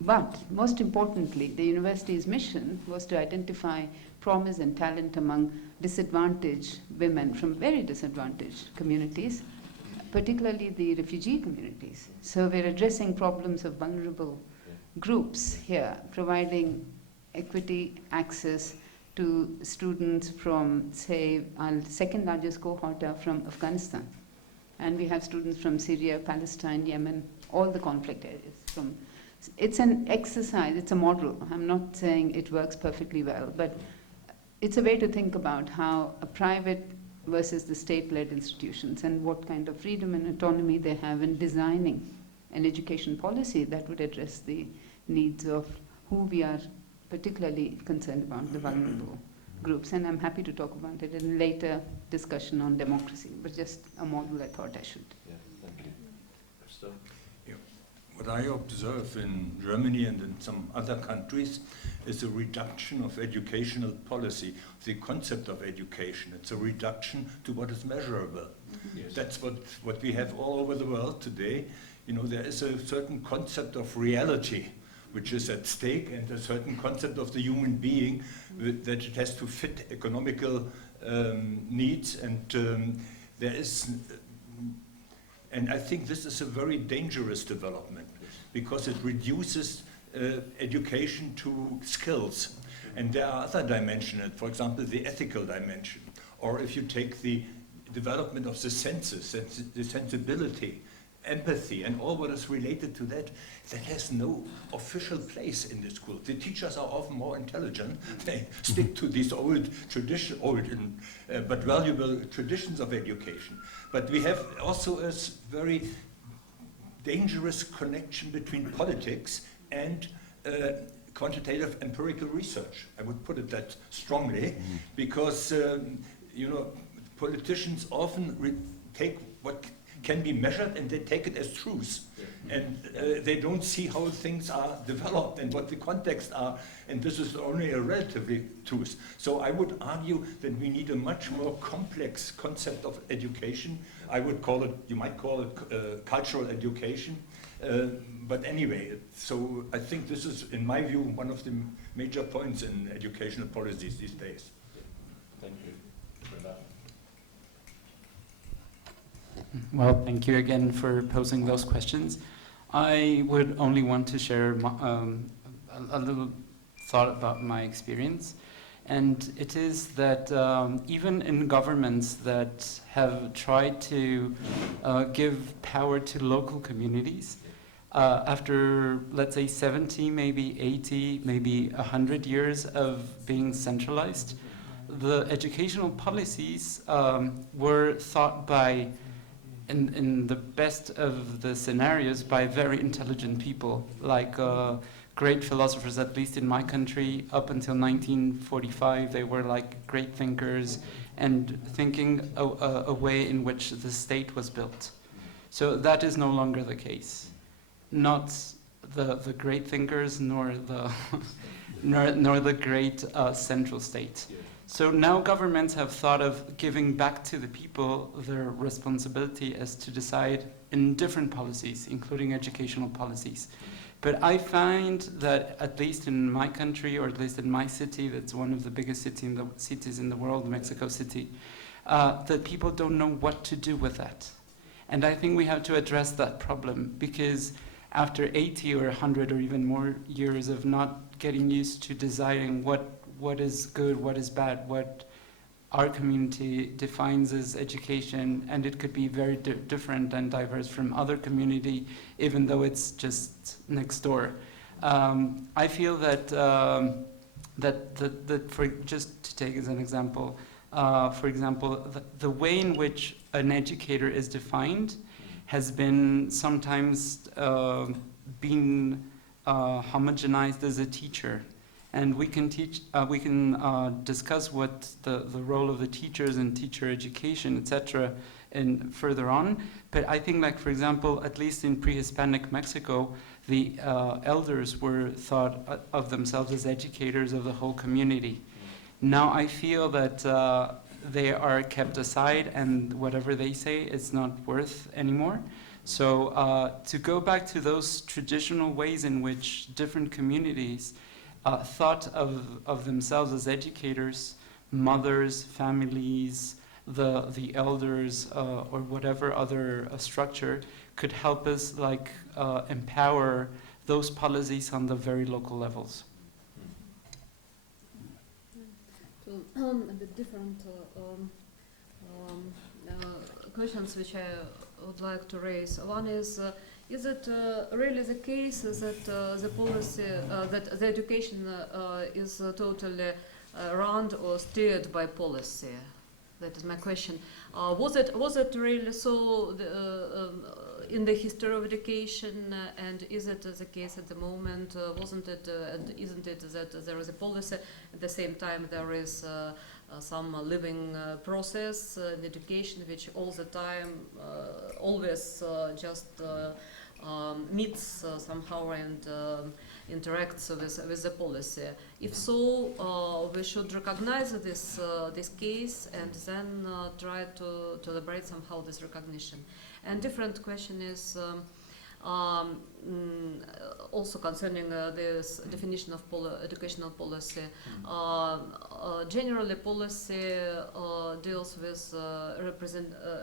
But most importantly, the university's mission was to identify promise and talent among disadvantaged women from very disadvantaged communities, particularly the refugee communities. So we're addressing problems of vulnerable groups here, providing equity access to students from, say, our second largest cohort are from Afghanistan. And we have students from Syria, Palestine, Yemen, all the conflict areas. It's an exercise, it's a model. I'm not saying it works perfectly well, but it's a way to think about how a private versus the state-led institutions and what kind of freedom and autonomy they have in designing an education policy that would address the needs of who we are particularly concerned about, the vulnerable groups. And I'm happy to talk about it in a later discussion on democracy, but just a model I thought I should. Yeah, thank you. Christoph? What I observe in Germany and in some other countries is a reduction of educational policy, the concept of education. It's a reduction to what is measurable. Yes. That's what we have all over the world today. You know, there is a certain concept of reality which is at stake, and a certain concept of the human being that it has to fit economical needs, and there is. And I think this is a very dangerous development, because it reduces education to skills. And there are other dimensions, for example, the ethical dimension. Or if you take the development of the senses, the sensibility, empathy, and all what is related to that, that has no official place in the school. The teachers are often more intelligent. They stick to these old but valuable traditions of education. But we have also a very dangerous connection between politics and quantitative empirical research. I would put it that strongly, because you know, politicians often take what can be measured and they take it as truth. And they don't see how things are developed and what the context are, and this is only a relatively truth. So I would argue that we need a much more complex concept of education. I would call it, you might call it cultural education. But anyway, so I think this is, in my view, one of the major points in educational policies these days. Thank you. Well, thank you again for posing those questions. I would only want to share a little thought about my experience. And it is that even in governments that have tried to give power to local communities, after, let's say, 70, maybe 80, maybe 100 years of being centralized, the educational policies were thought by, in the best of the scenarios, by very intelligent people, like great philosophers, at least in my country, up until 1945, they were like great thinkers and thinking a way in which the state was built. So that is no longer the case. Not the great thinkers, nor the nor the great central state. So now governments have thought of giving back to the people their responsibility as to decide in different policies, including educational policies. But I find that, at least in my country, or at least in my city, that's one of the biggest cities in the world, Mexico City, that people don't know what to do with that. And I think we have to address that problem, because after 80 or 100 or even more years of not getting used to deciding what is good, what is bad, what our community defines as education, and it could be very different and diverse from other community, even though it's just next door. I feel that for just to take as an example, for example, the way in which an educator is defined has been sometimes been homogenized as a teacher. And we can discuss what the role of the teachers and teacher education, etc., and further on. But I think, like, for example, at least in pre-Hispanic Mexico, the elders were thought of themselves as educators of the whole community. Now I feel that they are kept aside, and whatever they say is not worth anymore. So to go back to those traditional ways in which different communities thought of themselves as educators, mothers, families, the elders, or whatever other structure could help us empower those policies on the very local levels. So a bit different questions which I would like to raise. One is it really the case that the policy, that the education is totally run or steered by policy? That is my question. Was it really so in the history of education, and is it the case at the moment? Wasn't it, and isn't it that there is a policy, at the same time there is some living process in education which all the time always just meets somehow and interacts with the policy? If so, we should recognize this case and then try to elaborate somehow this recognition. And different question is also concerning this definition of educational policy. Generally, policy deals with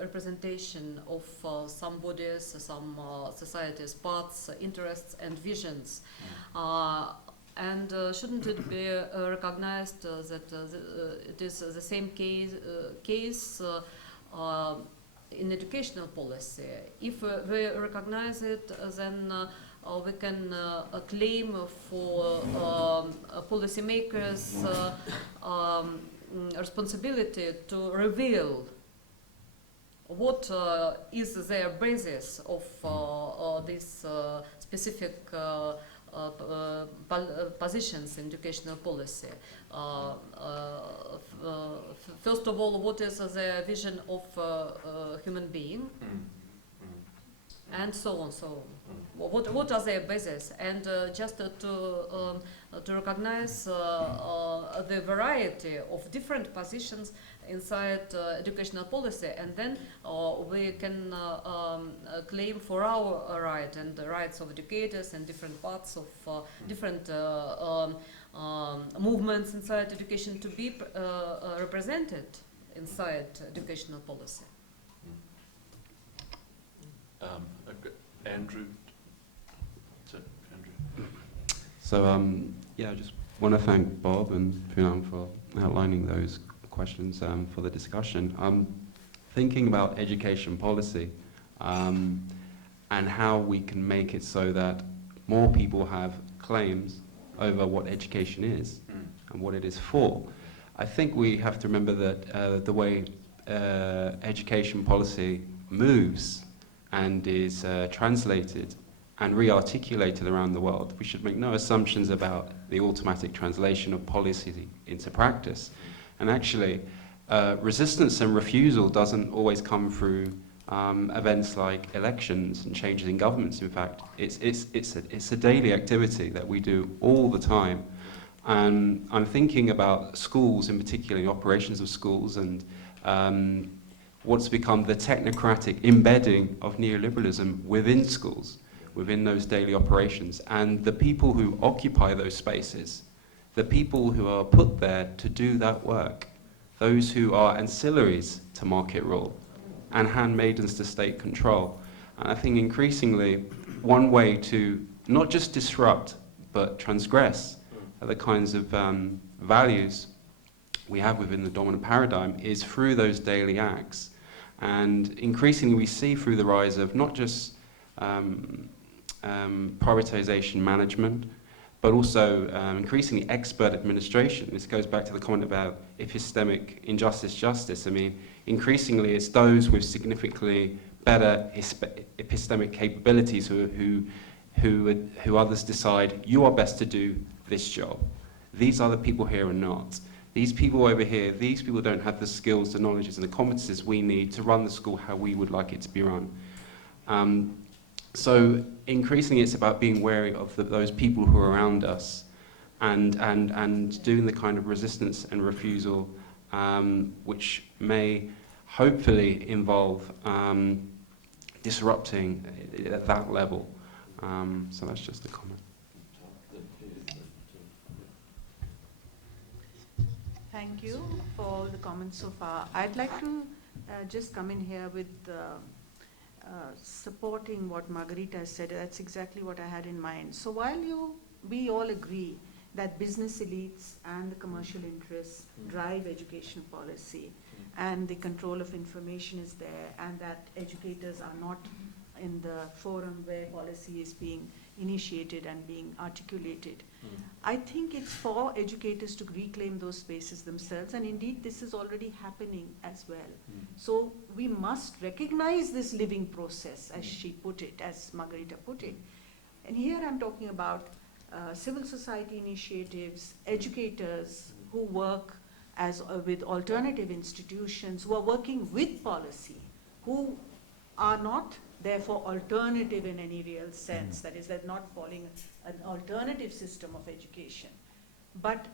representation of some bodies, some societies, paths, interests, and visions. And shouldn't it be recognized that it is the same case in educational policy? If we recognize it, then we can claim for policymakers responsibility to reveal what is their basis of this specific positions in educational policy. First of all, what is the vision of human being, and so on. So, what are their bases? And just to recognize the variety of different positions inside educational policy, and then we can claim for our right and the rights of educators and different parts of different movements inside education to be represented inside educational policy. Andrew? So yeah, I just want to thank Bob and Poonam for outlining those questions for the discussion. Thinking about education policy and how we can make it so that more people have claims over what education is and what it is for. I think we have to remember that the way education policy moves and is translated and re-articulated around the world, we should make no assumptions about the automatic translation of policy into practice. And actually, resistance and refusal doesn't always come through events like elections and changes in governments. In fact, it's a daily activity that we do all the time. And I'm thinking about schools, in particular, the operations of schools, and what's become the technocratic embedding of neoliberalism within schools, within those daily operations. And the people who occupy those spaces, the people who are put there to do that work, those who are ancillaries to market rule and handmaidens to state control. And I think increasingly, one way to not just disrupt, but transgress the kinds of values we have within the dominant paradigm is through those daily acts. And increasingly we see through the rise of not just prioritization management, but also increasingly expert administration. This goes back to the comment about epistemic injustice justice. I mean, increasingly it's those with significantly better epistemic capabilities who others decide you are best to do this job. These other people here are not. These people over here, these people don't have the skills, the knowledges, and the competences we need to run the school how we would like it to be run. So increasingly it's about being wary of those people who are around us and doing the kind of resistance and refusal which may hopefully involve disrupting at that level. So that's just a comment. Thank you for all the comments so far. I'd like to just come in here with supporting what Margarita has said. That's exactly what I had in mind. So while we all agree that business elites and the commercial interests drive education policy and the control of information is there and that educators are not in the forum where policy is being initiated and being articulated. I think it's for educators to reclaim those spaces themselves, and indeed this is already happening as well. So we must recognize this living process, as she put it, as Margarita put it. And here I'm talking about civil society initiatives, educators who work with alternative institutions, who are working with policy, who are not therefore alternative in any real sense, that is, they're not following an alternative system of education, but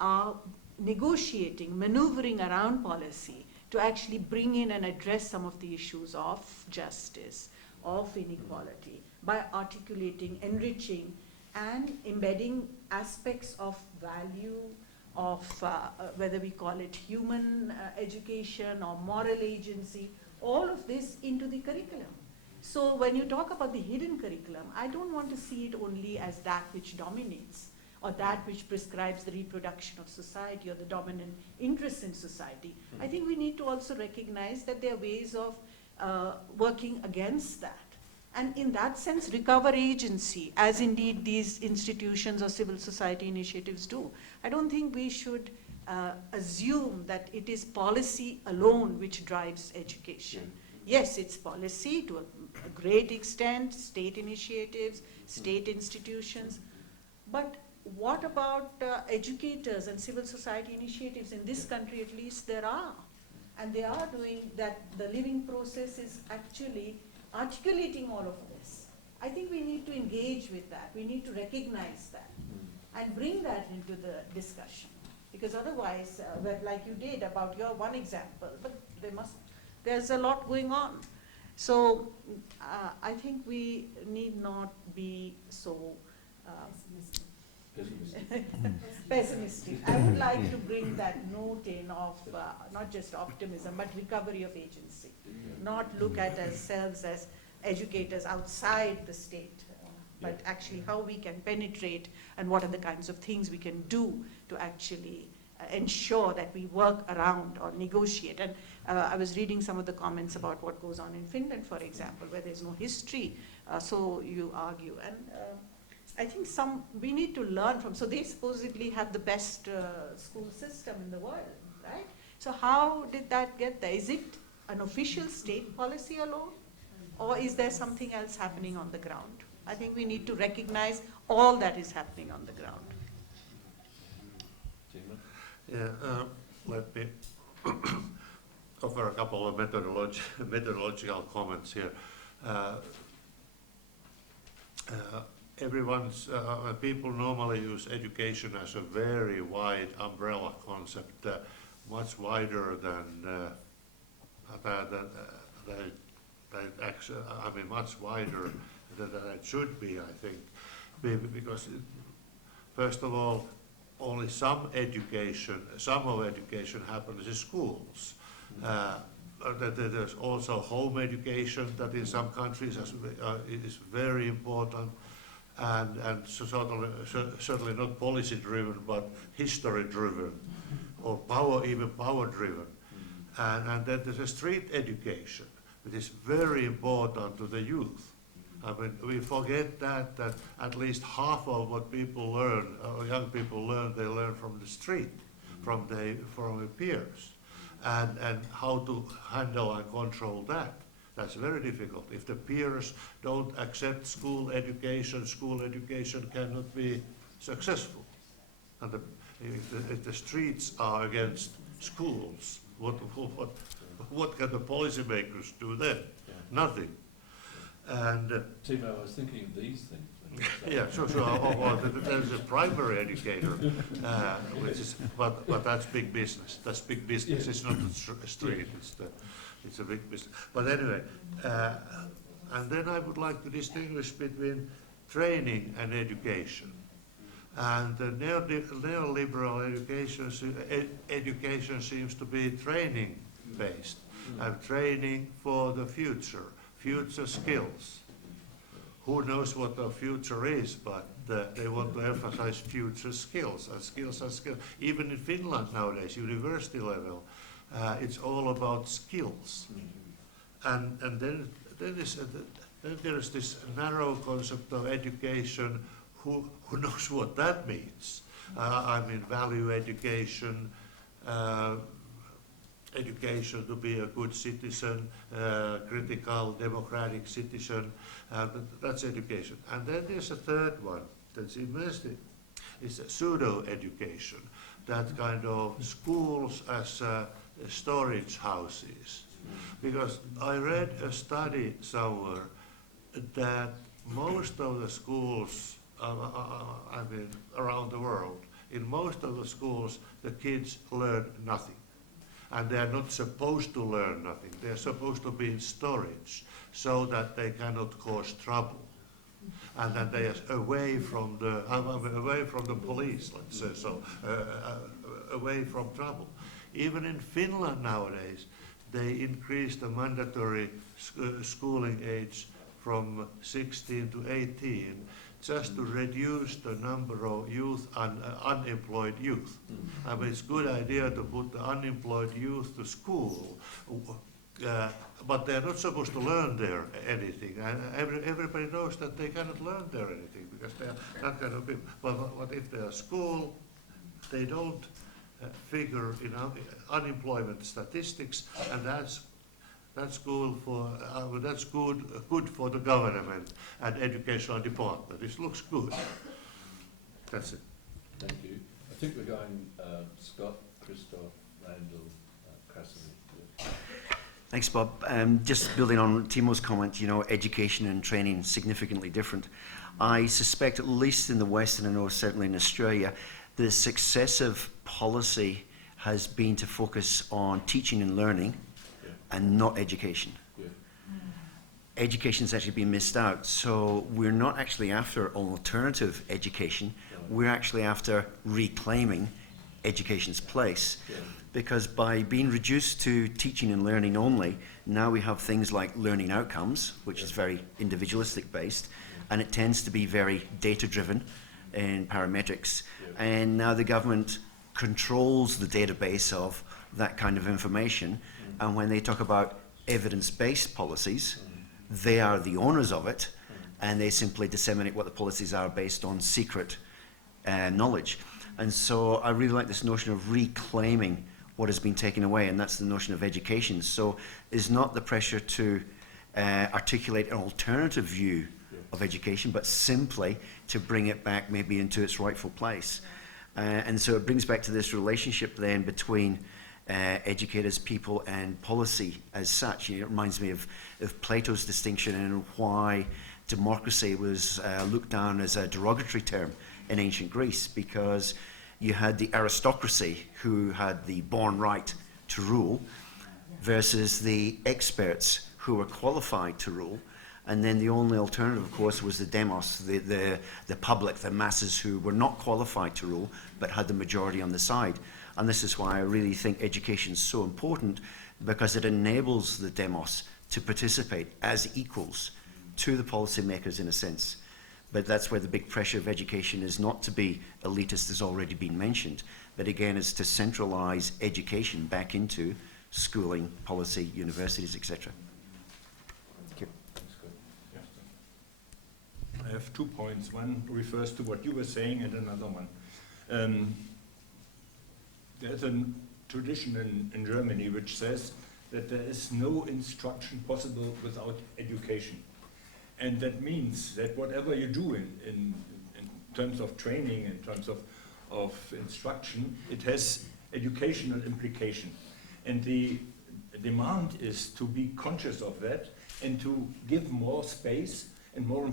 are negotiating, maneuvering around policy to actually bring in and address some of the issues of justice, of inequality, by articulating, enriching, and embedding aspects of value, of whether we call it human education or moral agency, all of this into the curriculum. So when you talk about the hidden curriculum, I don't want to see it only as that which dominates or that which prescribes the reproduction of society or the dominant interests in society. I think we need to also recognize that there are ways of working against that. And in that sense, recover agency, as indeed these institutions or civil society initiatives do. I don't think we should assume that it is policy alone which drives education. Yes, it's policy to a great extent, state initiatives, state institutions, but what about educators and civil society initiatives? In this country at least there are, and they are doing that. The living process is actually articulating all of this. I think we need to engage with that. We need to recognize that and bring that into the discussion. Because otherwise, like you did about your one example, but there's a lot going on. So I think we need not be so pessimistic. I would like to bring that note in of not just optimism, but recovery of agency. Not look at ourselves as educators outside the state, but actually how we can penetrate and what are the kinds of things we can do to actually ensure that we work around or negotiate. And I was reading some of the comments about what goes on in Finland, for example, where there's no history, so you argue. And I think we need to learn from, so they supposedly have the best school system in the world, right? So how did that get there? Is it an official state policy alone? Or is there something else happening on the ground? I think we need to recognize all that is happening on the ground. Yeah, let me offer a couple of methodological comments here. People normally use education as a very wide umbrella concept, much wider than actually, I mean, much wider than it should be, I think, because first of all, only some of education happens in schools. There's also home education that in some countries is very important, and so certainly not policy-driven, but history-driven, or even power-driven. And then there's a street education, which is very important to the youth. I mean, we forget that at least half of what people learn, young people learn, they learn from the street, from their peers, and how to handle and control that. That's very difficult. If the peers don't accept school education cannot be successful. And if the streets are against schools, what can the policymakers do then? Nothing. And Timo, I was thinking of these things. yeah, sure. There's a primary educator, which is, but that's big business. That's big business. Yeah. It's not a street. It's a big business. But anyway, and then I would like to distinguish between training and education. And the neoliberal education seems to be training based, and training for the future skills. Who knows what the future is, but they want to emphasize future skills, and skills are skills. Even in Finland nowadays, university level, it's all about skills. And then there's this narrow concept of education. Who knows what that means? I mean, value education, education to be a good citizen, critical, democratic citizen, that's education. And then there's a third one that's immersed. It's pseudo-education, that kind of schools as storage houses. Because I read a study somewhere that most of the schools, I mean, around the world, in most of the schools, the kids learn nothing. And they're not supposed to learn nothing. They're supposed to be in storage so that they cannot cause trouble. And that they are away from the police, let's say so, away from trouble. Even in Finland nowadays, they increased the mandatory schooling age from 16 to 18 just to reduce the number of unemployed youth. I mean, it's a good idea to put the unemployed youth to school, but they're not supposed to learn there anything. And everybody knows that they cannot learn there anything because they are that kind of people. But if they are school, they don't figure in unemployment statistics, and that's good for the government and educational department. This looks good. That's it. Thank you. I think we're going Scott, Christoph, Randall, Krasny. Thanks, Bob. Just building on Timo's comment, education and training significantly different. I suspect, at least in the West, and I know certainly in Australia, the successive policy has been to focus on teaching and learning and not education. Education's actually been missed out. So we're not actually after alternative education. We're actually after reclaiming education's place. Because by being reduced to teaching and learning only, now we have things like learning outcomes, which is very individualistic based, and it tends to be very data-driven in parametrics. And now the government controls the database of that kind of information, and when they talk about evidence-based policies, they are the owners of it, and they simply disseminate what the policies are based on secret knowledge. And so I really like this notion of reclaiming what has been taken away, and that's the notion of education. So it's not the pressure to articulate an alternative view of education, but simply to bring it back maybe into its rightful place. And so it brings back to this relationship then between educators, people, and policy as such. It reminds me of Plato's distinction and why democracy was looked down as a derogatory term in ancient Greece, because you had the aristocracy who had the born right to rule versus the experts who were qualified to rule. And then the only alternative, of course, was the demos, the public, the masses who were not qualified to rule but had the majority on the side. And this is why I really think education is so important, because it enables the demos to participate as equals to the policymakers in a sense. But that's where the big pressure of education is not to be elitist, as already been mentioned, but again, it's to centralize education back into schooling, policy, universities, etc. Thank you. I have 2 points. One refers to what you were saying, and another one. There's a tradition in Germany which says that there is no instruction possible without education. And that means that whatever you do in terms of training, in terms of instruction, it has educational implication. And the demand is to be conscious of that and to give more space and more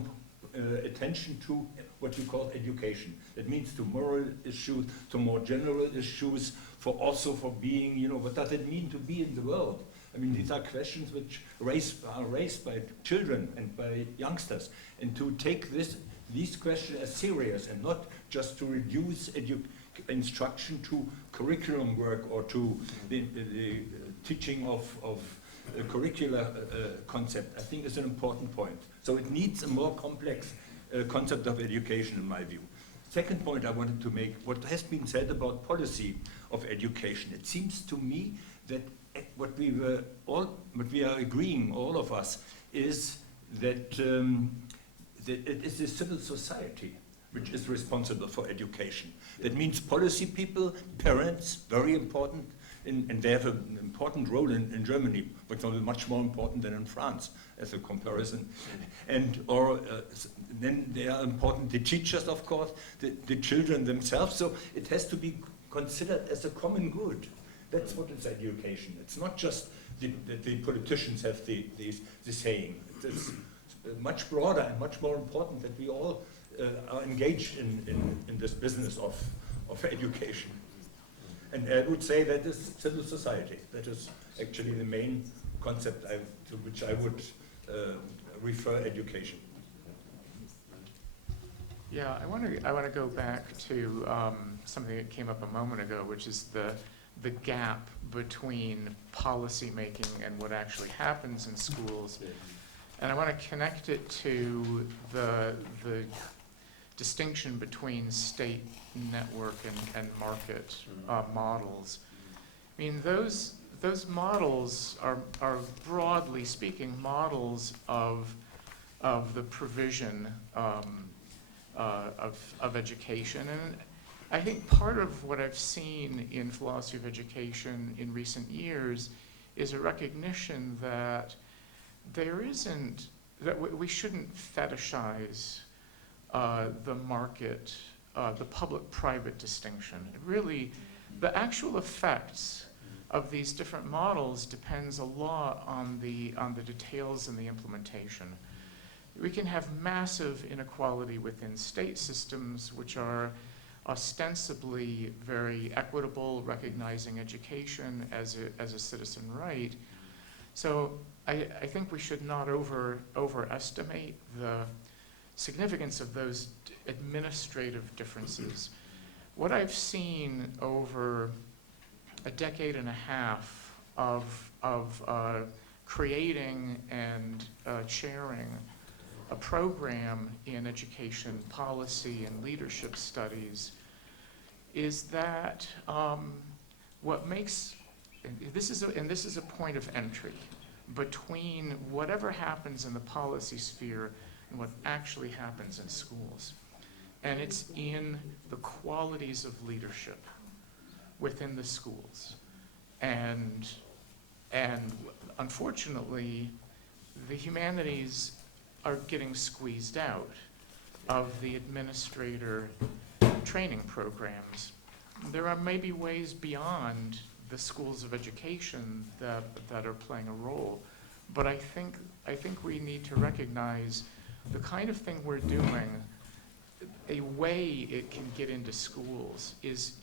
attention to what you call education. That means to moral issues, to more general issues, also for being, what does it mean to be in the world? I mean, these are questions which are raised by children and by youngsters, and to take these questions as serious and not just to reduce instruction to curriculum work or to the teaching of a curricular concept, I think is an important point. So it needs a more complex concept of education, in my view. Second point I wanted to make, what has been said about policy of education. It seems to me that what we are agreeing, all of us, is that, that it is the civil society which is responsible for education. That means policy people, parents, very important, and they have an important role in Germany, but much more important than in France, as a comparison. And then they are important, the teachers, of course, the children themselves. So it has to be considered as a common good. That's what is education. It's not just that the politicians have the saying. It's much broader and much more important that we all are engaged in this business of education. And I would say that is civil society. That is actually the main concept to which I would refer education. Yeah, I want to go back to something that came up a moment ago, which is the gap between policy making and what actually happens in schools. And I want to connect it to the distinction between state, network, and market models. I mean, those models are broadly speaking models of the provision of education. And I think part of what I've seen in philosophy of education in recent years is a recognition that we shouldn't fetishize the market, the public-private distinction. Really, the actual effects of these different models depends a lot on the details and the implementation. We can have massive inequality within state systems, which are ostensibly very equitable, recognizing education as a citizen right. So I think we should not overestimate the significance of those administrative differences. What I've seen over a decade and a half of creating and chairing a program in education policy and leadership studies is that what makes, and this is a point of entry between whatever happens in the policy sphere and what actually happens in schools. And it's in the qualities of leadership within the schools. And unfortunately, the humanities are getting squeezed out of the administrator training programs. There are maybe ways beyond the schools of education that are playing a role, but I think we need to recognize the kind of thing we're doing. A way it can get into schools is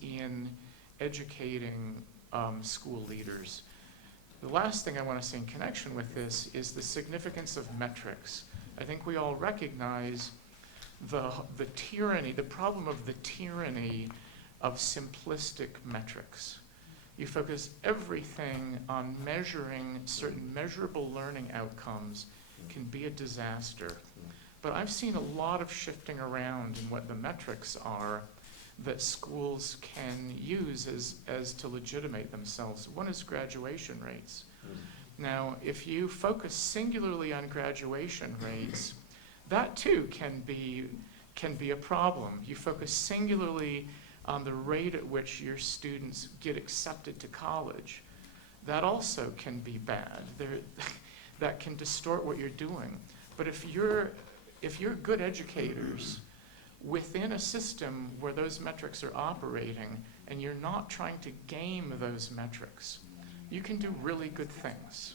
in educating school leaders. The last thing I want to say in connection with this is the significance of metrics. I think we all recognize the tyranny, the problem of the tyranny of simplistic metrics. You focus everything on measuring certain measurable learning outcomes can be a disaster. But I've seen a lot of shifting around in what the metrics are that schools can use as to legitimate themselves. One is graduation rates. Now, if you focus singularly on graduation rates, that too can be a problem. You focus singularly on the rate at which your students get accepted to college. That also can be bad. That can distort what you're doing. But if you're good educators within a system where those metrics are operating and you're not trying to game those metrics, you can do really good things.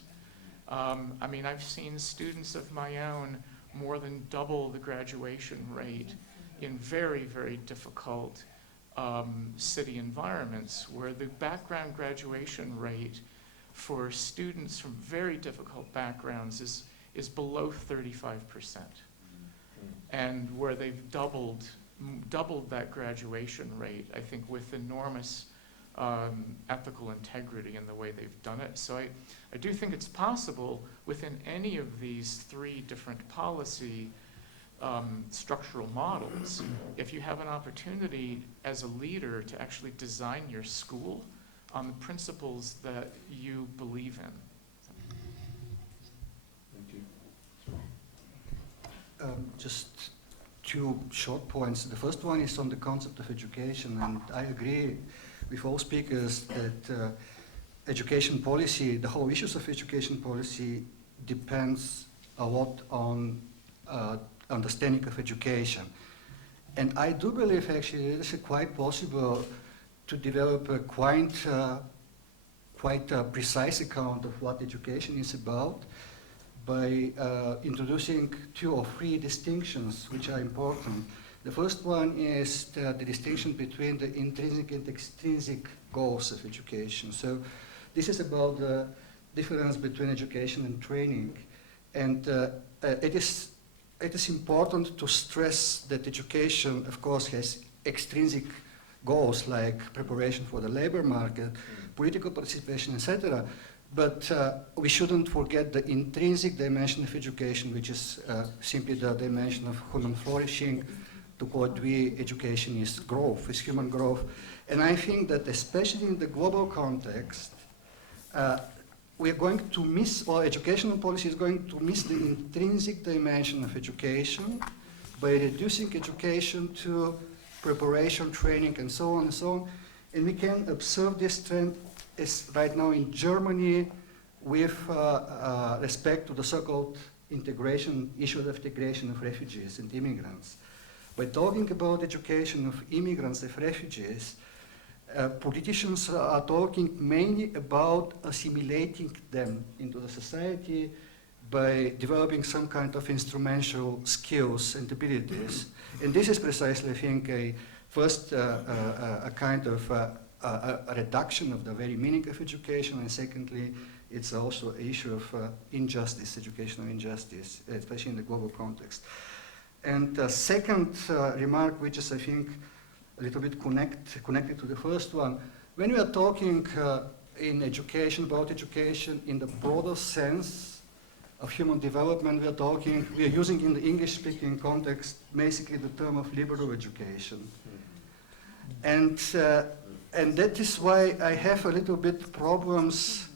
I mean, I've seen students of my own more than double the graduation rate in very, very difficult city environments where the background graduation rate for students from very difficult backgrounds is below 35%. And where they've doubled that graduation rate, I think, with enormous ethical integrity in the way they've done it. So I do think it's possible within any of these three different policy structural models, if you have an opportunity as a leader to actually design your school on the principles that you believe in. Just two short points. The first one is on the concept of education, and I agree with all speakers that education policy, the whole issues of education policy depends a lot on understanding of education. And I do believe actually it is quite possible to develop a quite precise account of what education is about by introducing two or three distinctions which are important. The first one is the distinction between the intrinsic and extrinsic goals of education. So this is about the difference between education and training. And it is important to stress that education, of course, has extrinsic goals like preparation for the labor market, political participation, etc. But we shouldn't forget the intrinsic dimension of education, which is simply the dimension of human flourishing. To quote we, education is growth, is human growth. And I think that especially in the global context, we're going to miss, or educational policy is going to miss the intrinsic dimension of education by reducing education to preparation, training, and so on and so on. And we can observe this trend is right now in Germany with respect to the so-called issue of integration of refugees and immigrants. By talking about education of immigrants and refugees, politicians are talking mainly about assimilating them into the society by developing some kind of instrumental skills and abilities. And this is precisely, I think, a kind of a reduction of the very meaning of education, and secondly, it's also an issue of injustice, educational injustice, especially in the global context. And the second remark, which is, I think, a little bit connected to the first one, when we are talking in education, about education in the broader sense, of human development, we are using in the English-speaking context basically the term of liberal education. And that is why I have a little bit problems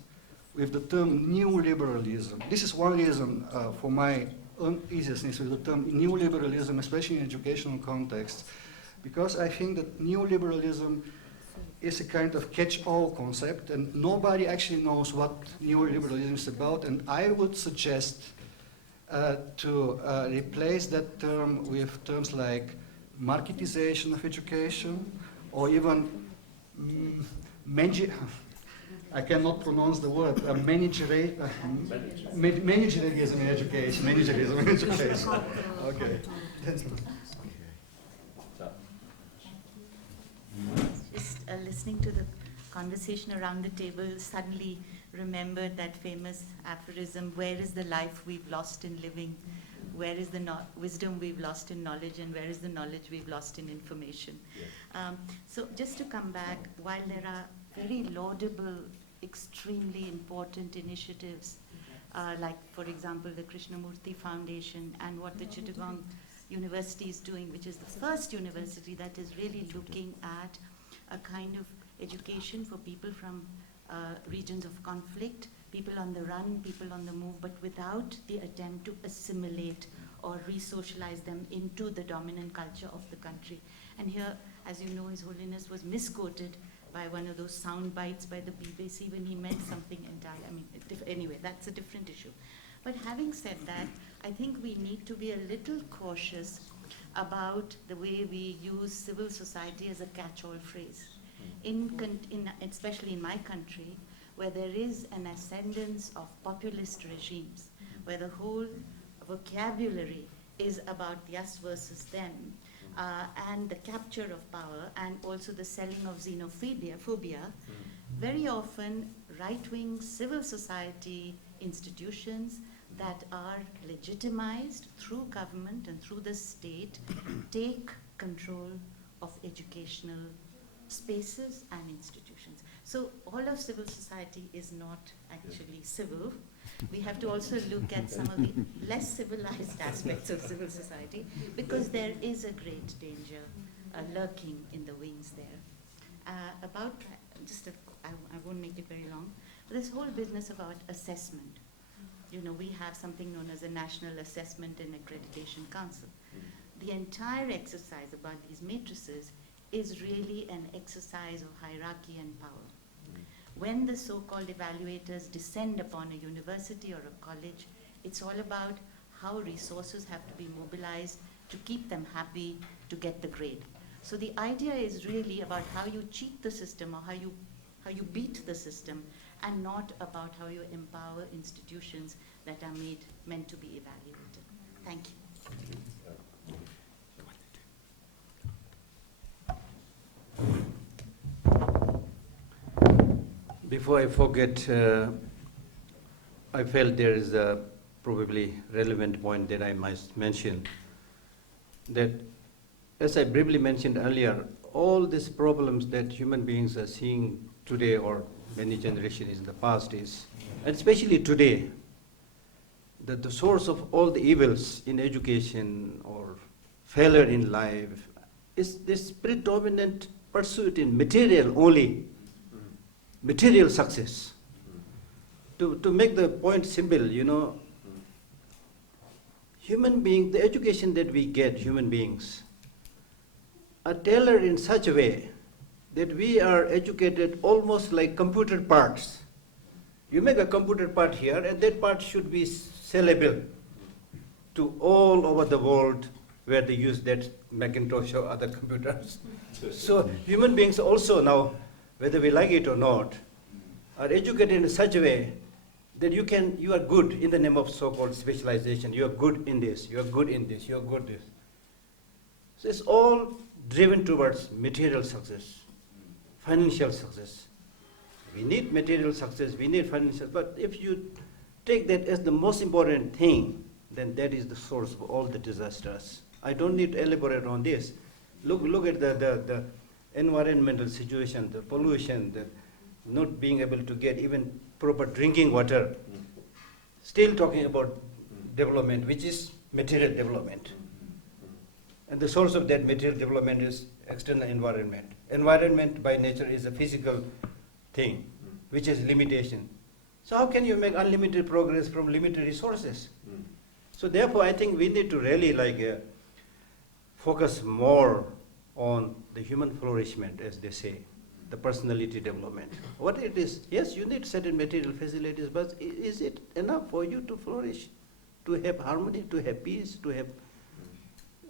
with the term neoliberalism. This is one reason for my uneasiness with the term neoliberalism, especially in educational context, because I think that neoliberalism is a kind of catch-all concept, and nobody actually knows what neoliberalism is about, and I would suggest to replace that term with terms like marketization of education, or even I cannot pronounce the word, managerialism in education. Managerialism in education. Okay. Just listening to the conversation around the table, suddenly remembered that famous aphorism, where is the life we've lost in living? Where is the wisdom we've lost in knowledge, and where is the knowledge we've lost in information? Yes. So just to come back, while there are very laudable, extremely important initiatives, like, for example, the Krishnamurti Foundation and what the Chittagong University is doing, which is the first university that is really looking at a kind of education for people from regions of conflict, people on the run, people on the move, but without the attempt to assimilate or re-socialize them into the dominant culture of the country. And here, as you know, His Holiness was misquoted by one of those sound bites by the BBC when he meant something entirely. I mean, anyway, that's a different issue. But having said that, I think we need to be a little cautious about the way we use civil society as a catch-all phrase. Especially in my country, where there is an ascendance of populist regimes, where the whole vocabulary is about the us versus them, and the capture of power, and also the selling of xenophobia, very often right-wing civil society institutions that are legitimized through government and through the state take control of educational spaces and institutions. So all of civil society is not actually civil. We have to also look at some of the less civilized aspects of civil society, because there is a great danger lurking in the wings there. I won't make it very long, but this whole business about assessment. You know, we have something known as a National Assessment and Accreditation Council. The entire exercise about these matrices is really an exercise of hierarchy and power. When the so-called evaluators descend upon a university or a college, it's all about how resources have to be mobilized to keep them happy to get the grade. So the idea is really about how you cheat the system, or how you beat the system, and not about how you empower institutions that are meant to be evaluated. Thank you. Before I forget, I felt there is a probably relevant point that I must mention, that as I briefly mentioned earlier, all these problems that human beings are seeing today, or many generations in the past, is, and especially today, that the source of all the evils in education or failure in life is this predominant pursuit in material only, material success. To make the point simple, you know, human beings, the education that we get, human beings, are tailored in such a way that we are educated almost like computer parts. You make a computer part here, and that part should be sellable to all over the world where they use that Macintosh or other computers. So human beings also now, whether we like it or not, are educated in such a way that you are good in the name of so-called specialization. You are good in this, you are good in this, you are good in this. So it's all driven towards material success, financial success. We need material success, we need financial, but if you take that as the most important thing, then that is the source of all the disasters. I don't need to elaborate on this. Look at the environmental situation, the pollution, the not being able to get even proper drinking water. still talking about development, which is material development. And the source of that material development is external environment. Environment by nature is a physical thing, which has limitation. So how can you make unlimited progress from limited resources? So therefore, I think we need to really focus more on the human flourishment, as they say, the personality development. What it is, yes, you need certain material facilities, but is it enough for you to flourish, to have harmony, to have peace, to have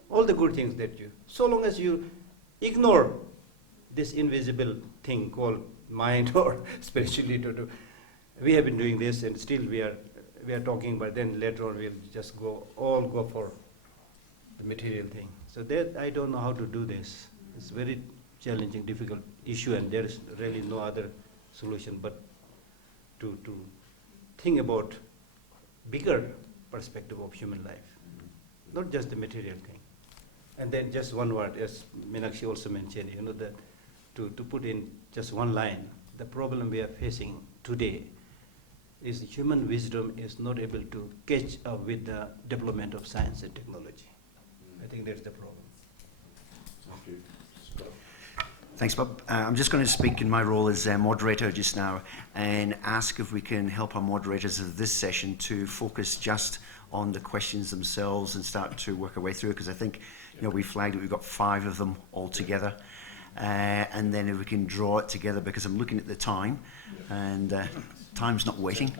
all the good things that you, so long as you ignore this invisible thing called mind or spirituality. We have been doing this, and still we are talking, but then later on we'll just go for the material thing. So that I don't know how to do this. It's very challenging, difficult issue, and there is really no other solution but to think about bigger perspective of human life, not just the material thing. And then just one word, as Meenakshi also mentioned, that to put in just one line, the problem we are facing today is human wisdom is not able to catch up with the development of science and technology. I think that's the problem. Thank you. Scott. Thanks, Bob. I'm just going to speak in my role as moderator just now and ask if we can help our moderators of this session to focus just on the questions themselves and start to work our way through it, because I think we flagged it, we've got 5 of them all together. And then if we can draw it together, because I'm looking at the time, and time's not waiting.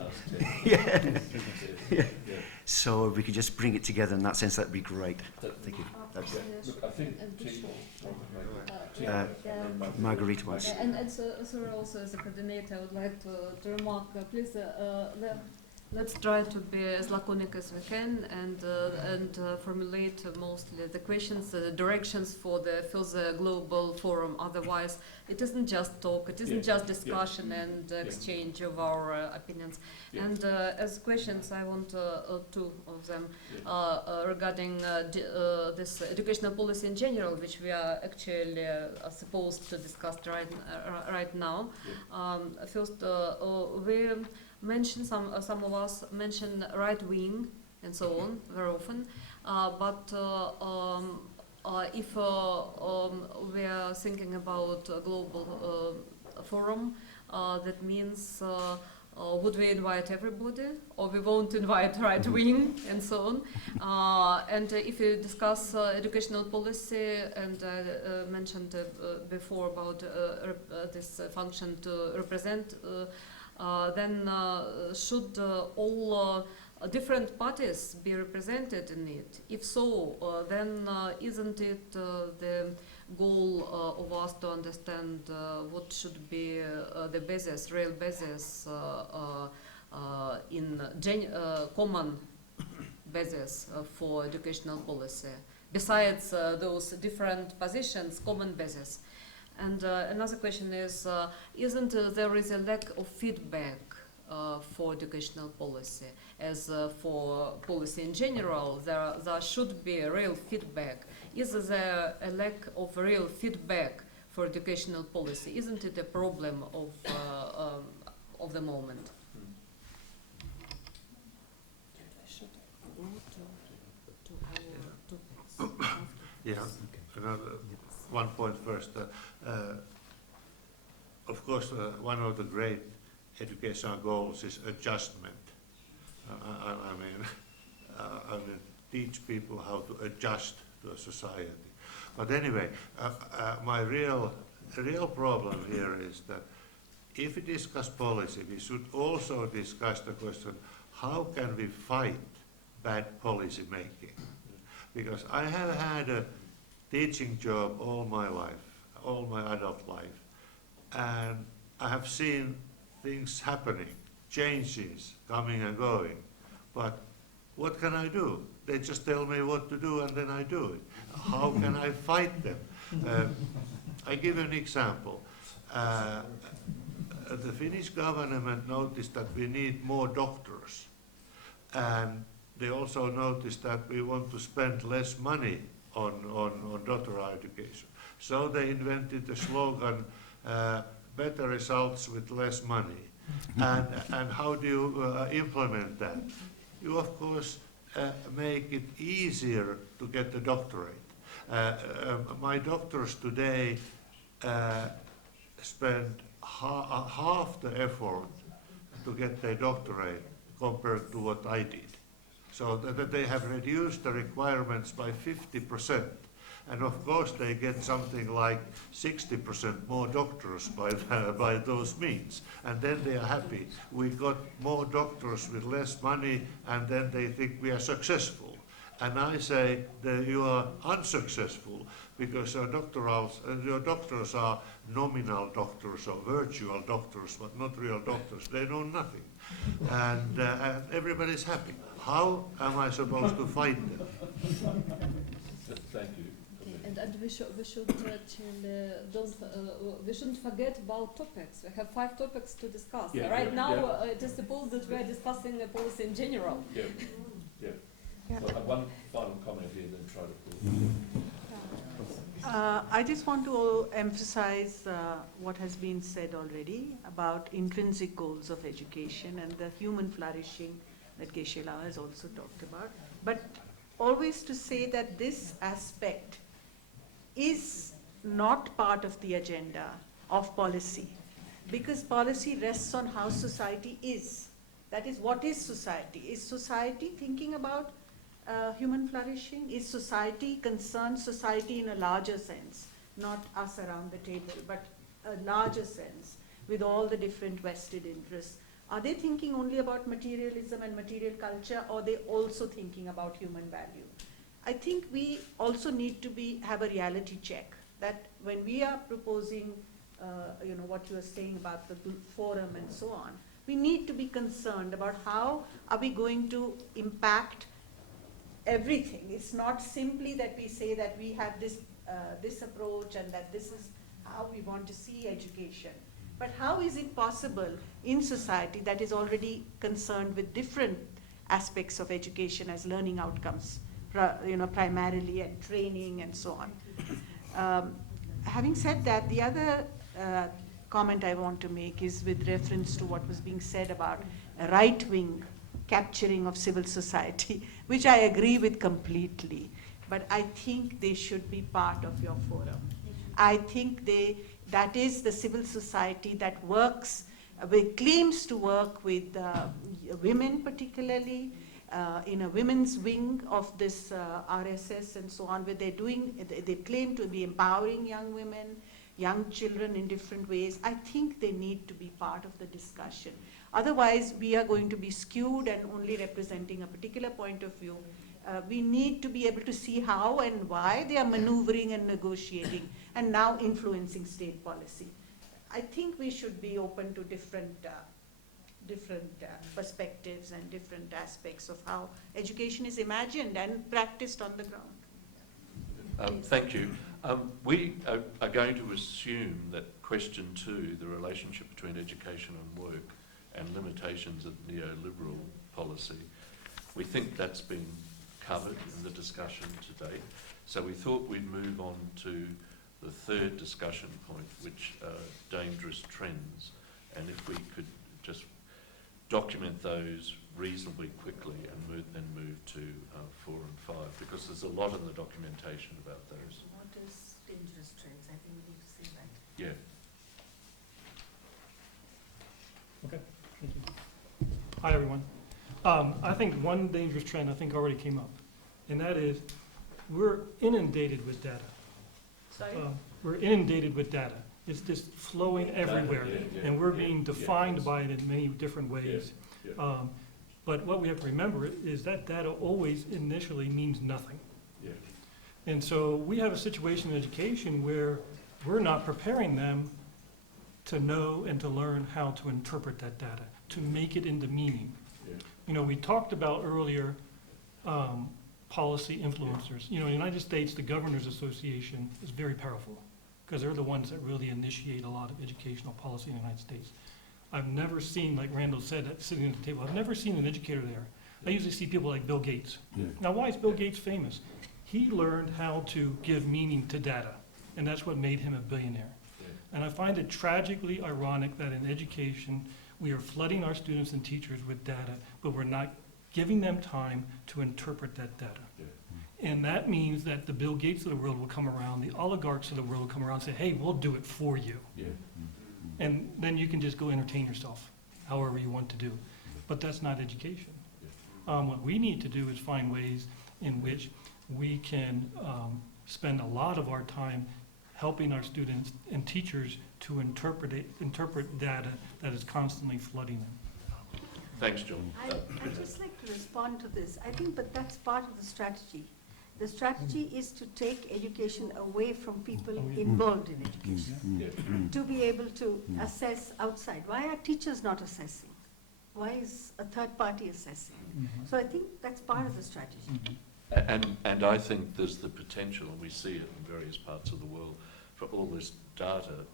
Yeah. So if we could just bring it together in that sense, that'd be great. Thank you. That's it. Look, I think Marguerite was. And so also as a coordinator, I would like to remark, please, let's try to be as laconic as we can and formulate mostly the questions, the directions for the further global forum. Otherwise, it isn't just talk, it isn't just discussion and exchange of our opinions. And as questions, I want 2 of them regarding this educational policy in general, which we are actually supposed to discuss right now. First, we mention some of us mention right wing and so on very often, but if we are thinking about a global forum, that means would we invite everybody, or we won't invite right wing and so on? And if you discuss educational policy, and I mentioned before about this function to represent. Then should all different parties be represented in it? If so, then isn't it the goal of us to understand what should be the basis, real basis in common basis for educational policy, besides those different positions, common basis? And another question is, isn't there is a lack of feedback for educational policy? As for policy in general, there should be real feedback. Is there a lack of real feedback for educational policy? Isn't it a problem of the moment? Yeah, another one point first. Of course, one of the great educational goals is adjustment. I mean, teach people how to adjust to a society. But anyway, my real problem here is that if we discuss policy, we should also discuss the question, how can we fight bad policy making? Because I have had a teaching job all my life, all my adult life, and I have seen things happening, changes coming and going, but what can I do? They just tell me what to do and then I do it. How can I fight them? I give you an example. The Finnish government noticed that we need more doctors, and they also noticed that we want to spend less money on doctoral education. So they invented the slogan, better results with less money. And how do you implement that? You, of course, make it easier to get the doctorate. My doctors today spend half the effort to get their doctorate compared to what I did. So that they have reduced the requirements by 50%. And of course they get something like 60% more doctors by those means. And then they are happy. We got more doctors with less money, and then they think we are successful. And I say that you are unsuccessful, because your doctors are nominal doctors or virtual doctors, but not real doctors. They know nothing. And everybody's happy. How am I supposed to fight them? Thank you. And we shouldn't forget about topics. We have 5 topics to discuss. Yeah, right now, it is supposed that we are discussing a policy in general. Yeah, yeah. So one final comment here, then try to. I just want to emphasize what has been said already about intrinsic goals of education and the human flourishing that Geshe-la has also talked about. But always to say that this aspect is not part of the agenda of policy, because policy rests on how society is. That is, what is society? Is society thinking about human flourishing? Is society concerned, society in a larger sense, not us around the table, but a larger sense with all the different vested interests? Are they thinking only about materialism and material culture, or are they also thinking about human value? I think we also need to have a reality check, that when we are proposing, what you are saying about the forum and so on, we need to be concerned about how are we going to impact everything. It's not simply that we say that we have this approach and that this is how we want to see education. But how is it possible in society that is already concerned with different aspects of education as learning outcomes, primarily, and training and so on? Having said that, the other comment I want to make is with reference to what was being said about right-wing capturing of civil society, which I agree with completely. But I think they should be part of your forum. I think that is the civil society that works, claims to work with women particularly, in a women's wing of this RSS and so on, where they claim to be empowering young women, young children in different ways. I think they need to be part of the discussion. Otherwise, we are going to be skewed and only representing a particular point of view. We need to be able to see how and why they are maneuvering and negotiating and now influencing state policy. I think we should be open to different perspectives and different aspects of how education is imagined and practiced on the ground. Thank you. We are going to assume that question 2, the relationship between education and work and limitations of neoliberal policy, we think that's been covered in the discussion today. So we thought we'd move on to the third discussion point, which are dangerous trends, and if we could just document those reasonably quickly and then move to 4 and 5, because there's a lot in the documentation about those. What is dangerous trends? I think we need to say that. Yeah. Okay, thank you. Hi, everyone. I think one dangerous trend already came up, and that is we're inundated with data. Sorry? We're inundated with data. It's just flowing everywhere, and we're being defined by it in many different ways. But what we have to remember is that data always initially means nothing. And so we have a situation in education where we're not preparing them to know and to learn how to interpret that data, to make it into meaning. We talked about earlier policy influencers. In the United States, the Governors Association is very powerful because they're the ones that really initiate a lot of educational policy in the United States. I've never seen, like Randall said, sitting at the table, I've never seen an educator there. I usually see people like Bill Gates. Now, why is Bill Gates famous? He learned how to give meaning to data, and that's what made him a billionaire. And I find it tragically ironic that in education, we are flooding our students and teachers with data, but we're not giving them time to interpret that data. And that means that the Bill Gates of the world will come around, the oligarchs of the world will come around and say, hey, we'll do it for you. And then you can just go entertain yourself however you want to do. But that's not education. What we need to do is find ways in which we can spend a lot of our time helping our students and teachers to interpret data that is constantly flooding them. Thanks, John. I'd just like to respond to this. I think, but that's part of the strategy. The strategy is to take education away from people involved in education, to be able to assess outside. Why are teachers not assessing? Why is a third party assessing? So I think that's part of the strategy. And I think there's the potential, and we see it in various parts of the world, for all this data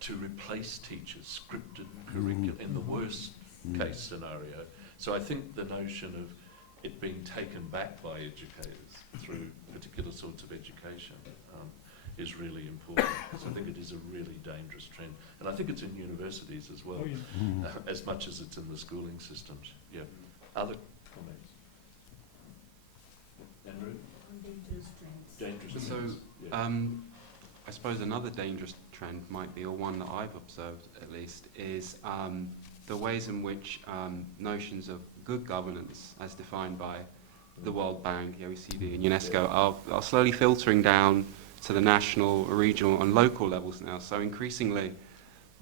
to replace teachers, scripted curriculum, in the worst case scenario. So I think the notion of it being taken back by educators through particular sorts of education is really important. So I think it is a really dangerous trend. And I think it's in universities as well, as much as it's in the schooling systems. Yeah. Other comments? Andrew? On dangerous trends. Dangerous So, trends. Yeah. I suppose another dangerous trend might be, or one that I've observed at least, is the ways in which notions of good governance, as defined by the World Bank, the OECD, and UNESCO, are slowly filtering down to the national, regional, and local levels now. So increasingly,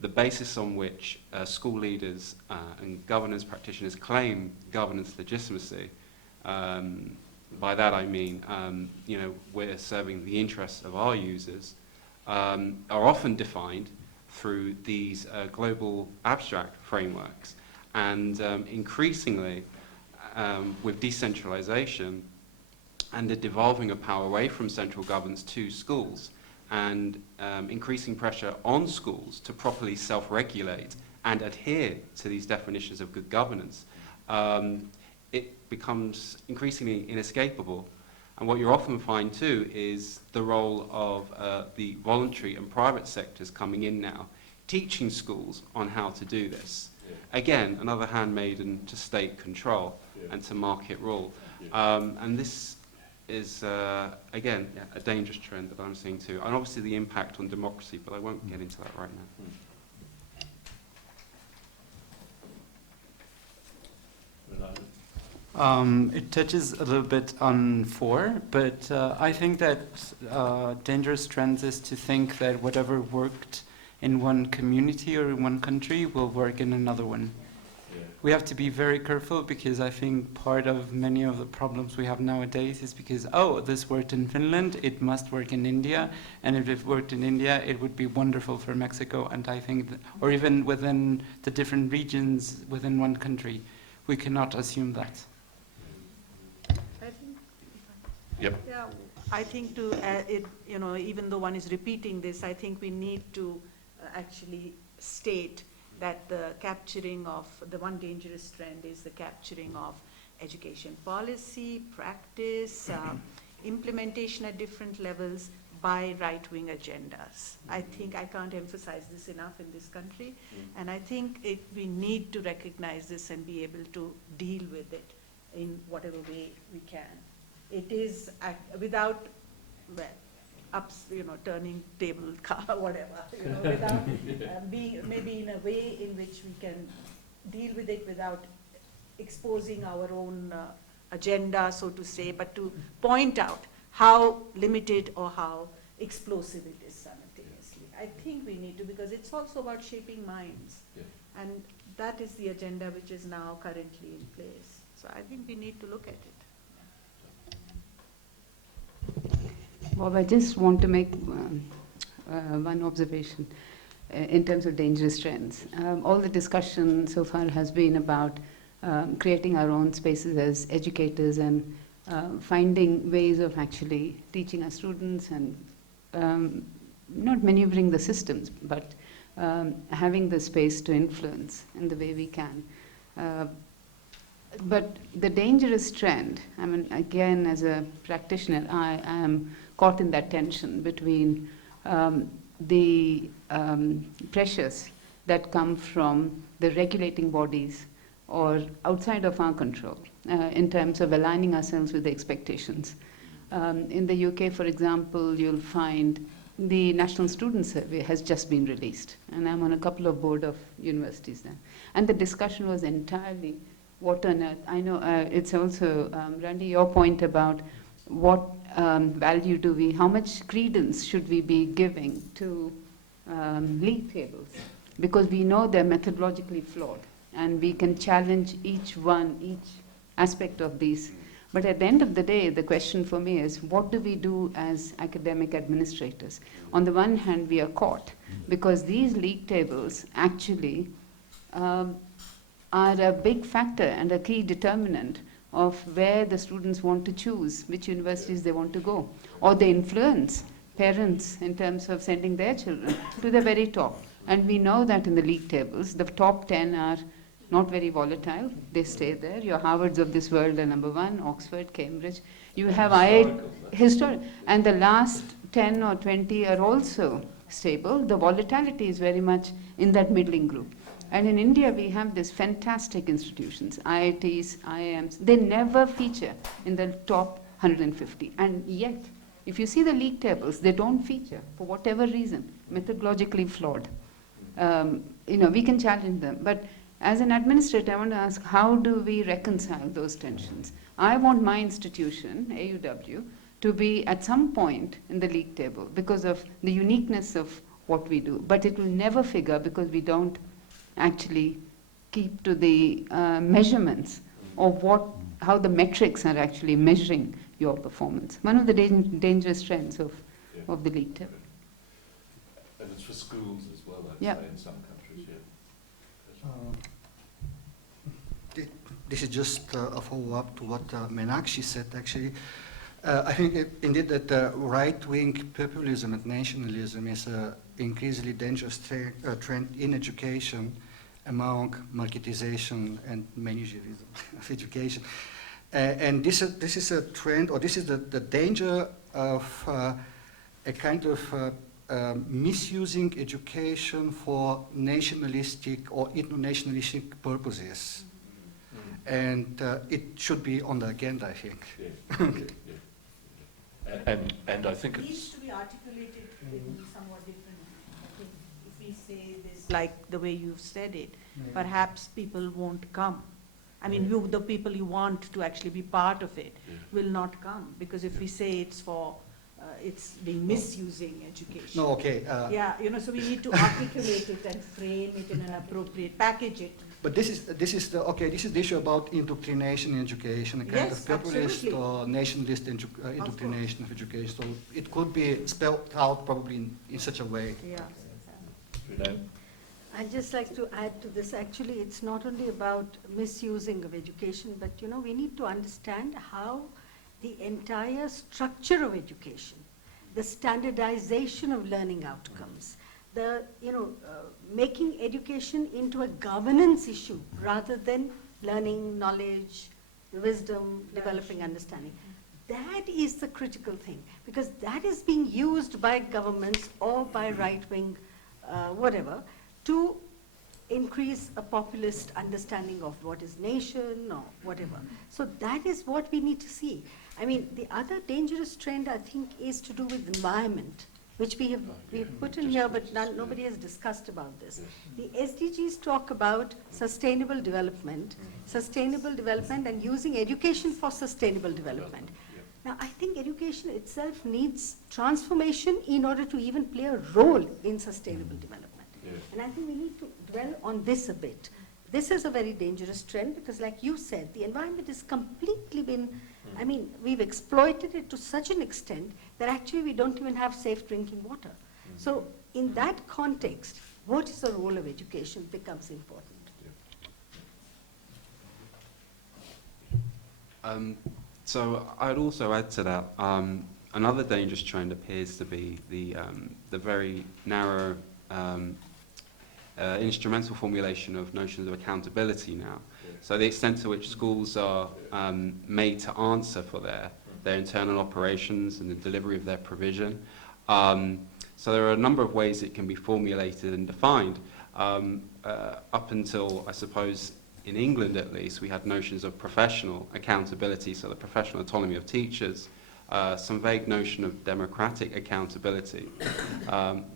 the basis on which school leaders and governance practitioners claim governance legitimacy, by that I mean, we're serving the interests of our users, are often defined through these global abstract frameworks. And increasingly, with decentralization and the devolving of power away from central governance to schools, and increasing pressure on schools to properly self-regulate and adhere to these definitions of good governance, it becomes increasingly inescapable. And what you often find too is the role of the voluntary and private sectors coming in now, teaching schools on how to do this. Again, another handmaiden to state control and to market rule. And this is, again, a dangerous trend that I'm seeing too. And obviously the impact on democracy, but I won't get into that right now. It touches a little bit on 4, but I think that dangerous trends is to think that whatever worked in one community or in one country will work in another one. We have to be very careful, because I think part of many of the problems we have nowadays is because, oh, this worked in Finland, it must work in India, and if it worked in India, it would be wonderful for Mexico. And I think, or even within the different regions within one country, we cannot assume that. I think, Yep. yeah, I think even though one is repeating this, I think we need to actually state that the capturing of the one dangerous trend is the capturing of education policy, practice, implementation at different levels by right-wing agendas. I think I can't emphasize this enough in this country, and I think we need to recognize this and be able to deal with it in whatever way we can. It is without, turning table, whatever, without being maybe in a way in which we can deal with it without exposing our own agenda, so to say, but to point out how limited or how explosive it is simultaneously. I think we need to, because it's also about shaping minds. And that is the agenda which is now currently in place. So I think we need to look at it. Bob, I just want to make one observation in terms of dangerous trends. All the discussion so far has been about creating our own spaces as educators and finding ways of actually teaching our students and not maneuvering the systems, but having the space to influence in the way we can. But the dangerous trend, I mean, again, as a practitioner, I am caught in that tension between the pressures that come from the regulating bodies or outside of our control in terms of aligning ourselves with the expectations. In the UK, for example, you'll find the National Student Survey has just been released, and I'm on a couple of board of universities there. And the discussion was entirely what on earth. I know it's also, Randy, your point about what value do we, how much credence should we be giving to league tables? Because we know they're methodologically flawed, and we can challenge each aspect of these. But at the end of the day, the question for me is, what do we do as academic administrators? On the one hand, we are caught, because these league tables actually are a big factor and a key determinant of where the students want to choose, which universities they want to go, or they influence parents in terms of sending their children to the very top. And we know that in the league tables, the top 10 are not very volatile. They stay there. Your Harvards of this world are number 1, Oxford, Cambridge. You have historic. And the last 10 or 20 are also stable. The volatility is very much in that middling group. And in India, we have these fantastic institutions, IITs, IIMs. They never feature in the top 150. And yet, if you see the league tables, they don't feature for whatever reason, methodologically flawed. We can challenge them. But as an administrator, I want to ask, how do we reconcile those tensions? I want my institution, AUW, to be at some point in the league table because of the uniqueness of what we do. But it will never figure because we don't actually keep to the measurements of how the metrics are actually measuring your performance. One of the dangerous trends of the league table. And it's for schools as well, I'd Yep. say, in some countries, This is just a follow-up to what Meenakshi said, actually. I think indeed that right-wing populism and nationalism is an increasingly dangerous trend in education among marketization and managerism of education. And this is a trend, or this is the danger of a kind of misusing education for nationalistic or ethno-nationalistic purposes. And it should be on the agenda, I think. Yeah. And I think it needs to be articulated in somewhat different. I think if we say this like the way you've said it, perhaps people won't come. I mean, the people you want to actually be part of it will not come, because if we say it's for it's being misusing education. No, okay. So we need to articulate it and frame it in an appropriate, package it. But this is the issue about indoctrination in education, a kind of populist or nationalist indoctrination of education. So it could be spelled out probably in such a way. Yeah. I'd just like to add to this. Actually, it's not only about misusing of education, but we need to understand how the entire structure of education, the standardization of learning outcomes, making education into a governance issue rather than learning, knowledge, wisdom, developing understanding. That is the critical thing, because that is being used by governments or by right-wing whatever to increase a populist understanding of what is nation or whatever. So that is what we need to see. I mean, the other dangerous trend, I think, is to do with environment, which we have put in here, but nobody has discussed about this. The SDGs talk about sustainable development and using education for sustainable development. Now, I think education itself needs transformation in order to even play a role in sustainable development. And I think we need to dwell on this a bit. This is a very dangerous trend because, like you said, the environment has completely been, we've exploited it to such an extent that actually we don't even have safe drinking water. So in that context, what is the role of education becomes important. So I'd also add to that, another dangerous trend appears to be the very narrow instrumental formulation of notions of accountability now. So the extent to which schools are made to answer for their internal operations and the delivery of their provision. So there are a number of ways it can be formulated and defined. Up until, I suppose, in England at least, we had notions of professional accountability, so the professional autonomy of teachers, some vague notion of democratic accountability,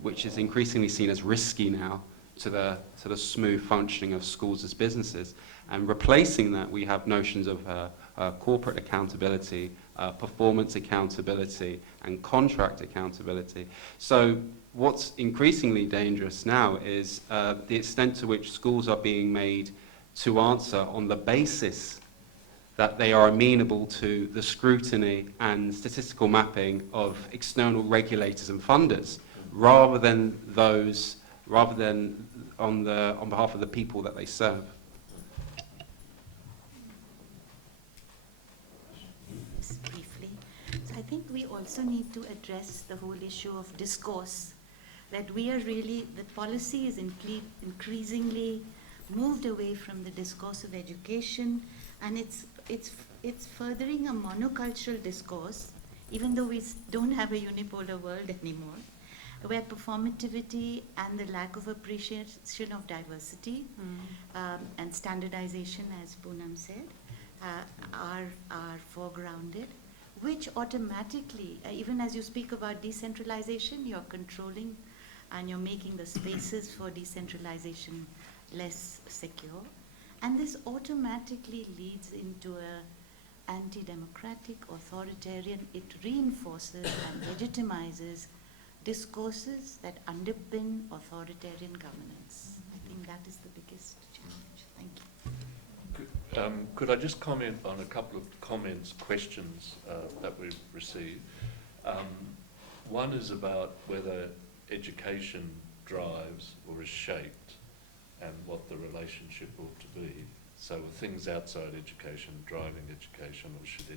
which is increasingly seen as risky now to the sort of smooth functioning of schools as businesses. And replacing that, we have notions of corporate accountability, performance accountability, and contract accountability. So what's increasingly dangerous now is the extent to which schools are being made to answer on the basis that they are amenable to the scrutiny and statistical mapping of external regulators and funders, rather than on behalf of the people that they serve. Just briefly. So I think we also need to address the whole issue of discourse, that we are really, the policy is increasingly moved away from the discourse of education, and it's furthering a monocultural discourse, even though we don't have a unipolar world anymore, where performativity and the lack of appreciation of diversity and standardization, as Poonam said, are foregrounded, which automatically, even as you speak about decentralization, you're controlling and you're making the spaces for decentralization less secure. And this automatically leads into a anti-democratic, authoritarian, it reinforces and legitimizes discourses that underpin authoritarian governance. I think that is the biggest challenge. Thank you. Could I just comment on a couple of questions that we've received? One is about whether education drives or is shaped, and what the relationship ought to be. So things outside education driving education, or should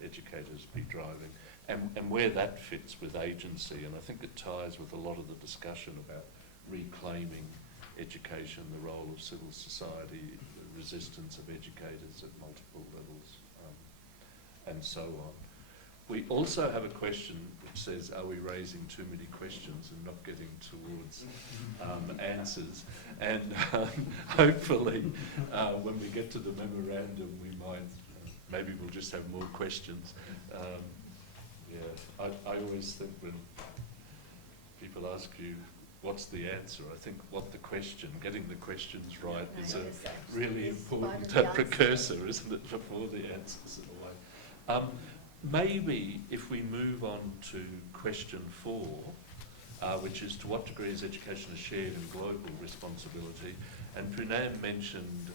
educators be driving, and where that fits with agency. And I think it ties with a lot of the discussion about reclaiming education, the role of civil society, the resistance of educators at multiple levels, and so on. We also have a question which says, are we raising too many questions and not getting towards answers? And hopefully, when we get to the memorandum, we might, maybe we'll just have more questions. I always think when people ask you, what's the answer? I think getting the questions right is a really important precursor, isn't it, before the answers in a way. Maybe if we move on to question 4, which is to what degree is education a shared and global responsibility? And Poonam mentioned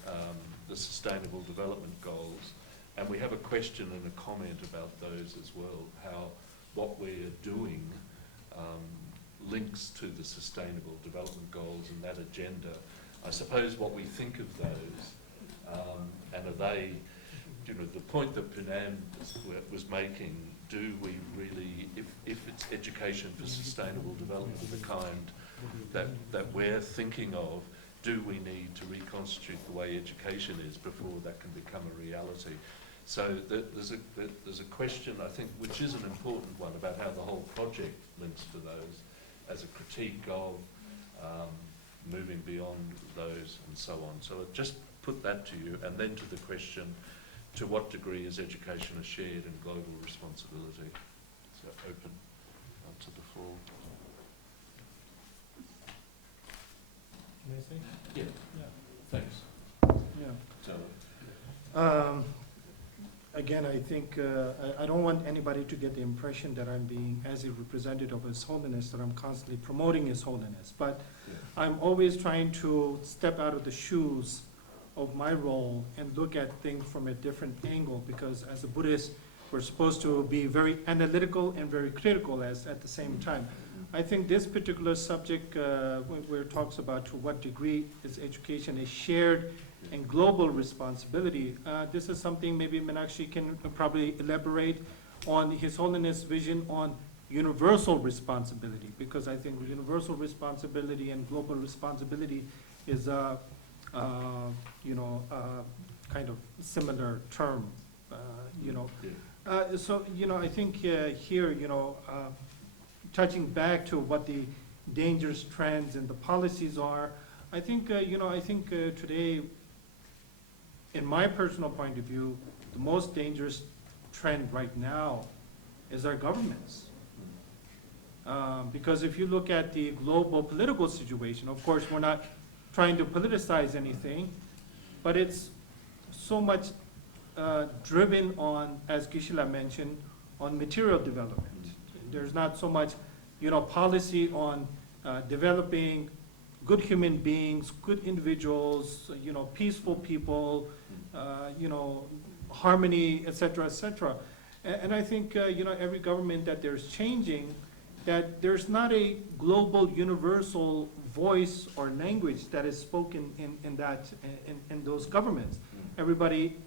the Sustainable Development Goals, and we have a question and a comment about those as well, how what we're doing links to the Sustainable Development Goals and that agenda. I suppose what we think of those, and are they, the point that Poonam was making, do we really, if it's education for sustainable development of the kind that we're thinking of, do we need to reconstitute the way education is before that can become a reality? So there's a question, I think, which is an important one, about how the whole project links to those as a critique of moving beyond those and so on. So I'll just put that to you, and then to the question, to what degree is education a shared and global responsibility? So open to the floor. Can I say? Yeah. Thanks. Yeah. So, again, I think I don't want anybody to get the impression that I'm being, as a representative of His Holiness, that I'm constantly promoting His Holiness. But I'm always trying to step out of the shoes of my role and look at things from a different angle, because as a Buddhist, we're supposed to be very analytical and very critical at the same time. I think this particular subject, where it talks about to what degree is education a shared and global responsibility, this is something maybe Meenakshi can probably elaborate on His Holiness' vision on universal responsibility, because I think universal responsibility and global responsibility is kind of similar term, So, I think here, touching back to what the dangerous trends and the policies are. I think, today, in my personal point of view, the most dangerous trend right now is our governments. Because if you look at the global political situation, of course, we're not trying to politicize anything, but it's so much driven on, as Gisela mentioned, on material development. There's not so much, policy on developing good human beings, good individuals, peaceful people, harmony, et cetera, et cetera. And I think, every government that there's changing, that there's not a global universal voice or language that is spoken in those governments. Everybody,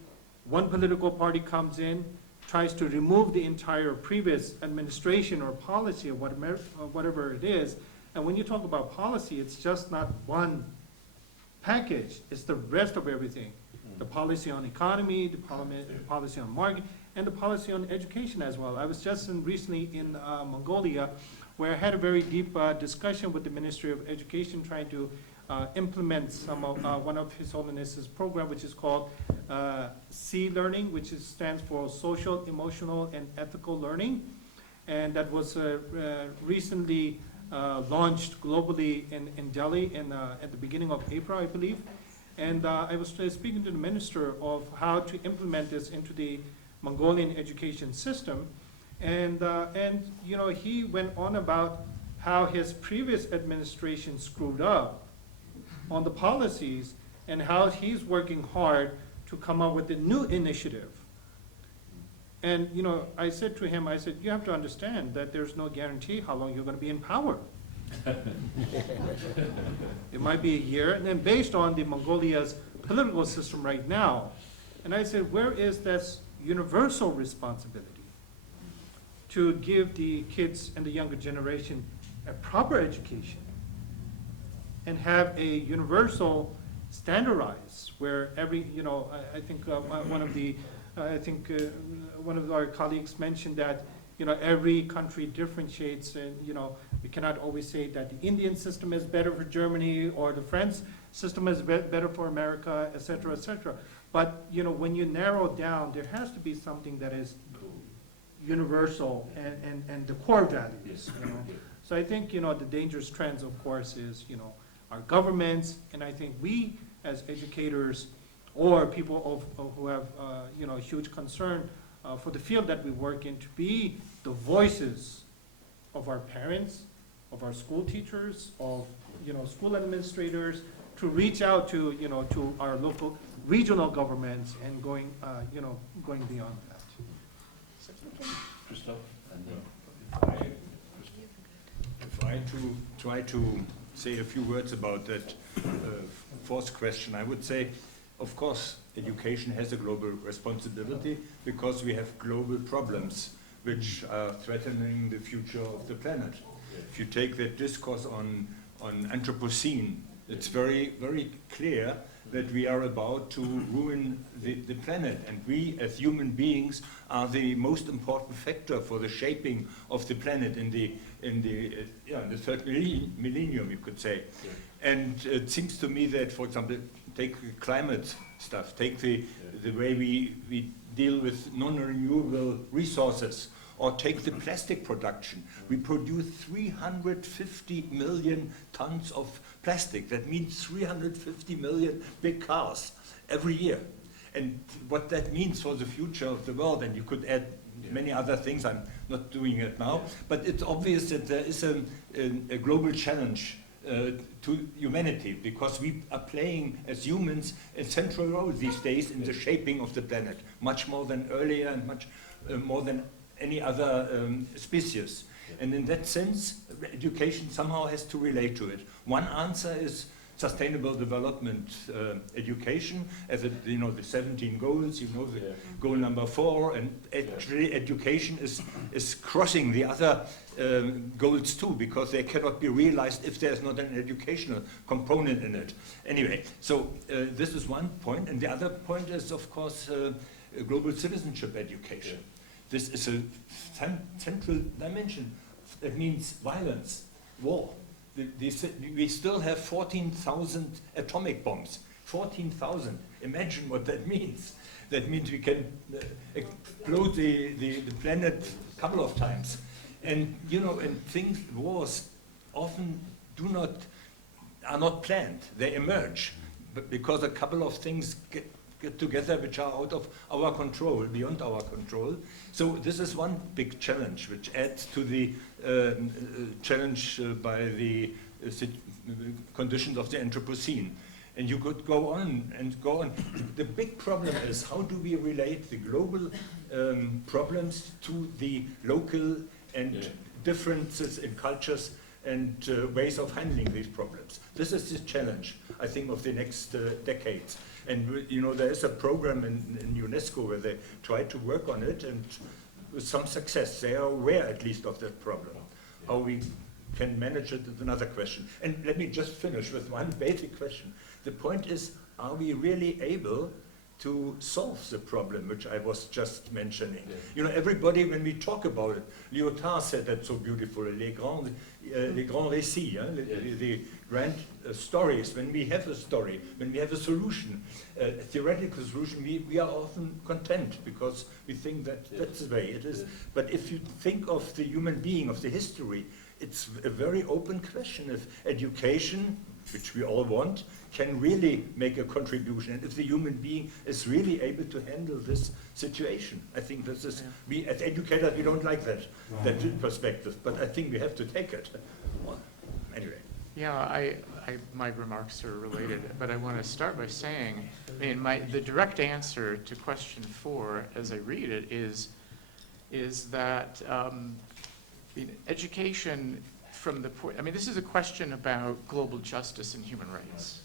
one political party comes in, tries to remove the entire previous administration or policy or whatever it is. And when you talk about policy, it's just not one package, it's the rest of everything. The policy on economy, the policy on market, and the policy on education as well. I was just recently in Mongolia, where I had a very deep discussion with the Ministry of Education, trying to implement some of one of His Holiness's program, which is called C Learning, which stands for Social, Emotional, and Ethical Learning. And that was recently launched globally in Delhi at the beginning of April, I believe. And I was speaking to the minister of how to implement this into the Mongolian education system. And he went on about how his previous administration screwed up on the policies and how he's working hard to come up with a new initiative. And I said to him, you have to understand that there's no guarantee how long you're going to be in power. It might be a year, and then based on the Mongolia's political system right now. And I said, where is this universal responsibility to give the kids and the younger generation a proper education and have a universal standardized where every, I think one of our colleagues mentioned that every country differentiates, and we cannot always say that the Indian system is better for Germany or the French system is better for America, et cetera, et cetera. But when you narrow down, there has to be something that is universal and the core values. So I think the dangerous trends, of course, is our governments, and I think we as educators or people who have huge concern for the field that we work in, to be the voices of our parents, of our school teachers, of school administrators, to reach out to to our local regional governments and going beyond that. Christoph? If I try to say a few words about that fourth question, I would say, of course, education has a global responsibility because we have global problems which are threatening the future of the planet. If you take that discourse on Anthropocene, it's very, very clear that we are about to ruin the planet, and we as human beings are the most important factor for the shaping of the planet in the third millennium, you could say. Yeah. And it seems to me that, for example, take climate stuff, take the way we deal with non-renewable resources, or take the plastic production. We produce 350 million tons of plastic. That means 350 million big cars every year. And what that means for the future of the world, and you could add many other things, I'm not doing it now, but it's obvious that there is a global challenge to humanity, because we are playing as humans a central role these days in the shaping of the planet, much more than earlier and much more than any other species. And in that sense, education somehow has to relate to it. One answer is sustainable development education, as the 17 goals, the goal number 4, and actually education is crossing the other goals too, because they cannot be realized if there's not an educational component in it. Anyway, so this is one point, and the other point is, of course, global citizenship education. This is a central dimension. That means violence, war. we still have 14,000 atomic bombs. 14,000. Imagine what that means. That means we can explode the planet a couple of times. And you know, and wars often are not planned. They emerge, but because a couple of things get together which are out of our control, beyond our control. So this is one big challenge, which adds to the challenge by the conditions of the Anthropocene. And you could go on and go on. The big problem is, how do we relate the global problems to the local and differences in cultures and ways of handling these problems? This is the challenge, I think, of the next decades. And you know, there is a program in UNESCO where they try to work on it, and with some success. They are aware, at least, of that problem. How we can manage it is another question. And let me just finish with one basic question. The point is, are we really able to solve the problem which I was just mentioning? Yeah. You know, everybody, when we talk about it, Lyotard said that so beautifully, les grands récits, the grand stories. When we have a story, when we have a solution, a theoretical solution, we are often content because we think that that's the way it is. But if you think of the human being, of the history, it's a very open question if education, which we all want, can really make a contribution, and if the human being is really able to handle this situation. I think this is, we as educators, we don't like that perspective, but I think we have to take it. Well, anyway. Yeah, my remarks are related, but I want to start by saying, I mean, the direct answer to question 4, as I read it, is that education from the point, I mean, this is a question about global justice and human rights.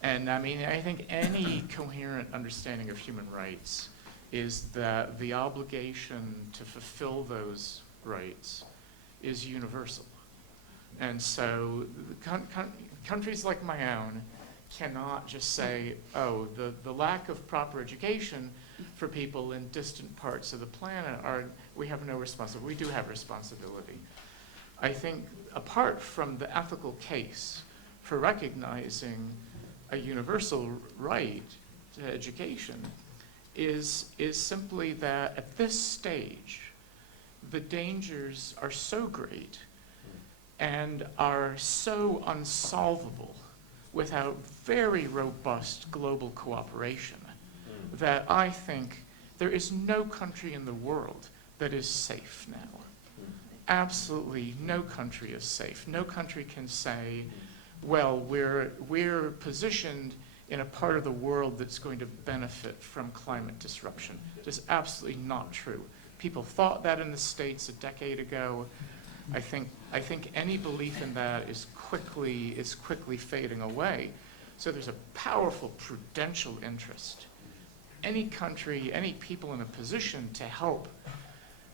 And I mean, I think any coherent understanding of human rights is that the obligation to fulfill those rights is universal. And so countries like my own cannot just say, oh, the lack of proper education for people in distant parts of the planet, we have no responsibility. We do have responsibility. I think apart from the ethical case for recognizing a universal right to education is simply that at this stage, the dangers are so great and are so unsolvable without very robust global cooperation that I think there is no country in the world that is safe now. Absolutely no country is safe. No country can say, well, we're positioned in a part of the world that's going to benefit from climate disruption. Just absolutely not true. People thought that in the States a decade ago. I think any belief in that is quickly fading away. So there's a powerful prudential interest. Any country, any people in a position to help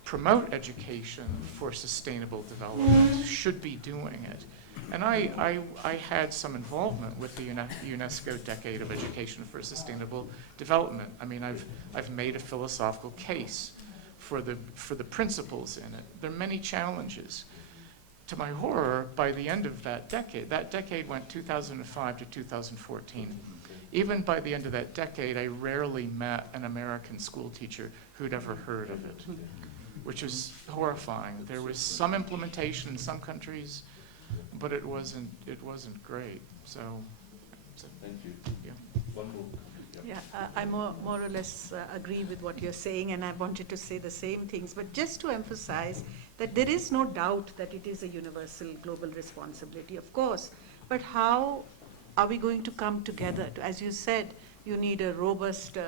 promote education for sustainable development should be doing it. And I had some involvement with the UNESCO Decade of Education for Sustainable Development. I mean, I've made a philosophical case for the principles in it. There are many challenges. To my horror, by the end of that decade went 2005 to 2014. Even by the end of that decade, I rarely met an American school teacher who'd ever heard of it, which was horrifying. There was some implementation in some countries, but it wasn't great. So thank you. Yeah. One more. Yeah, I more or less agree with what you're saying, and I wanted to say the same things. But just to emphasize that there is no doubt that it is a universal global responsibility, of course. But how are we going to come together? As you said, you need a robust,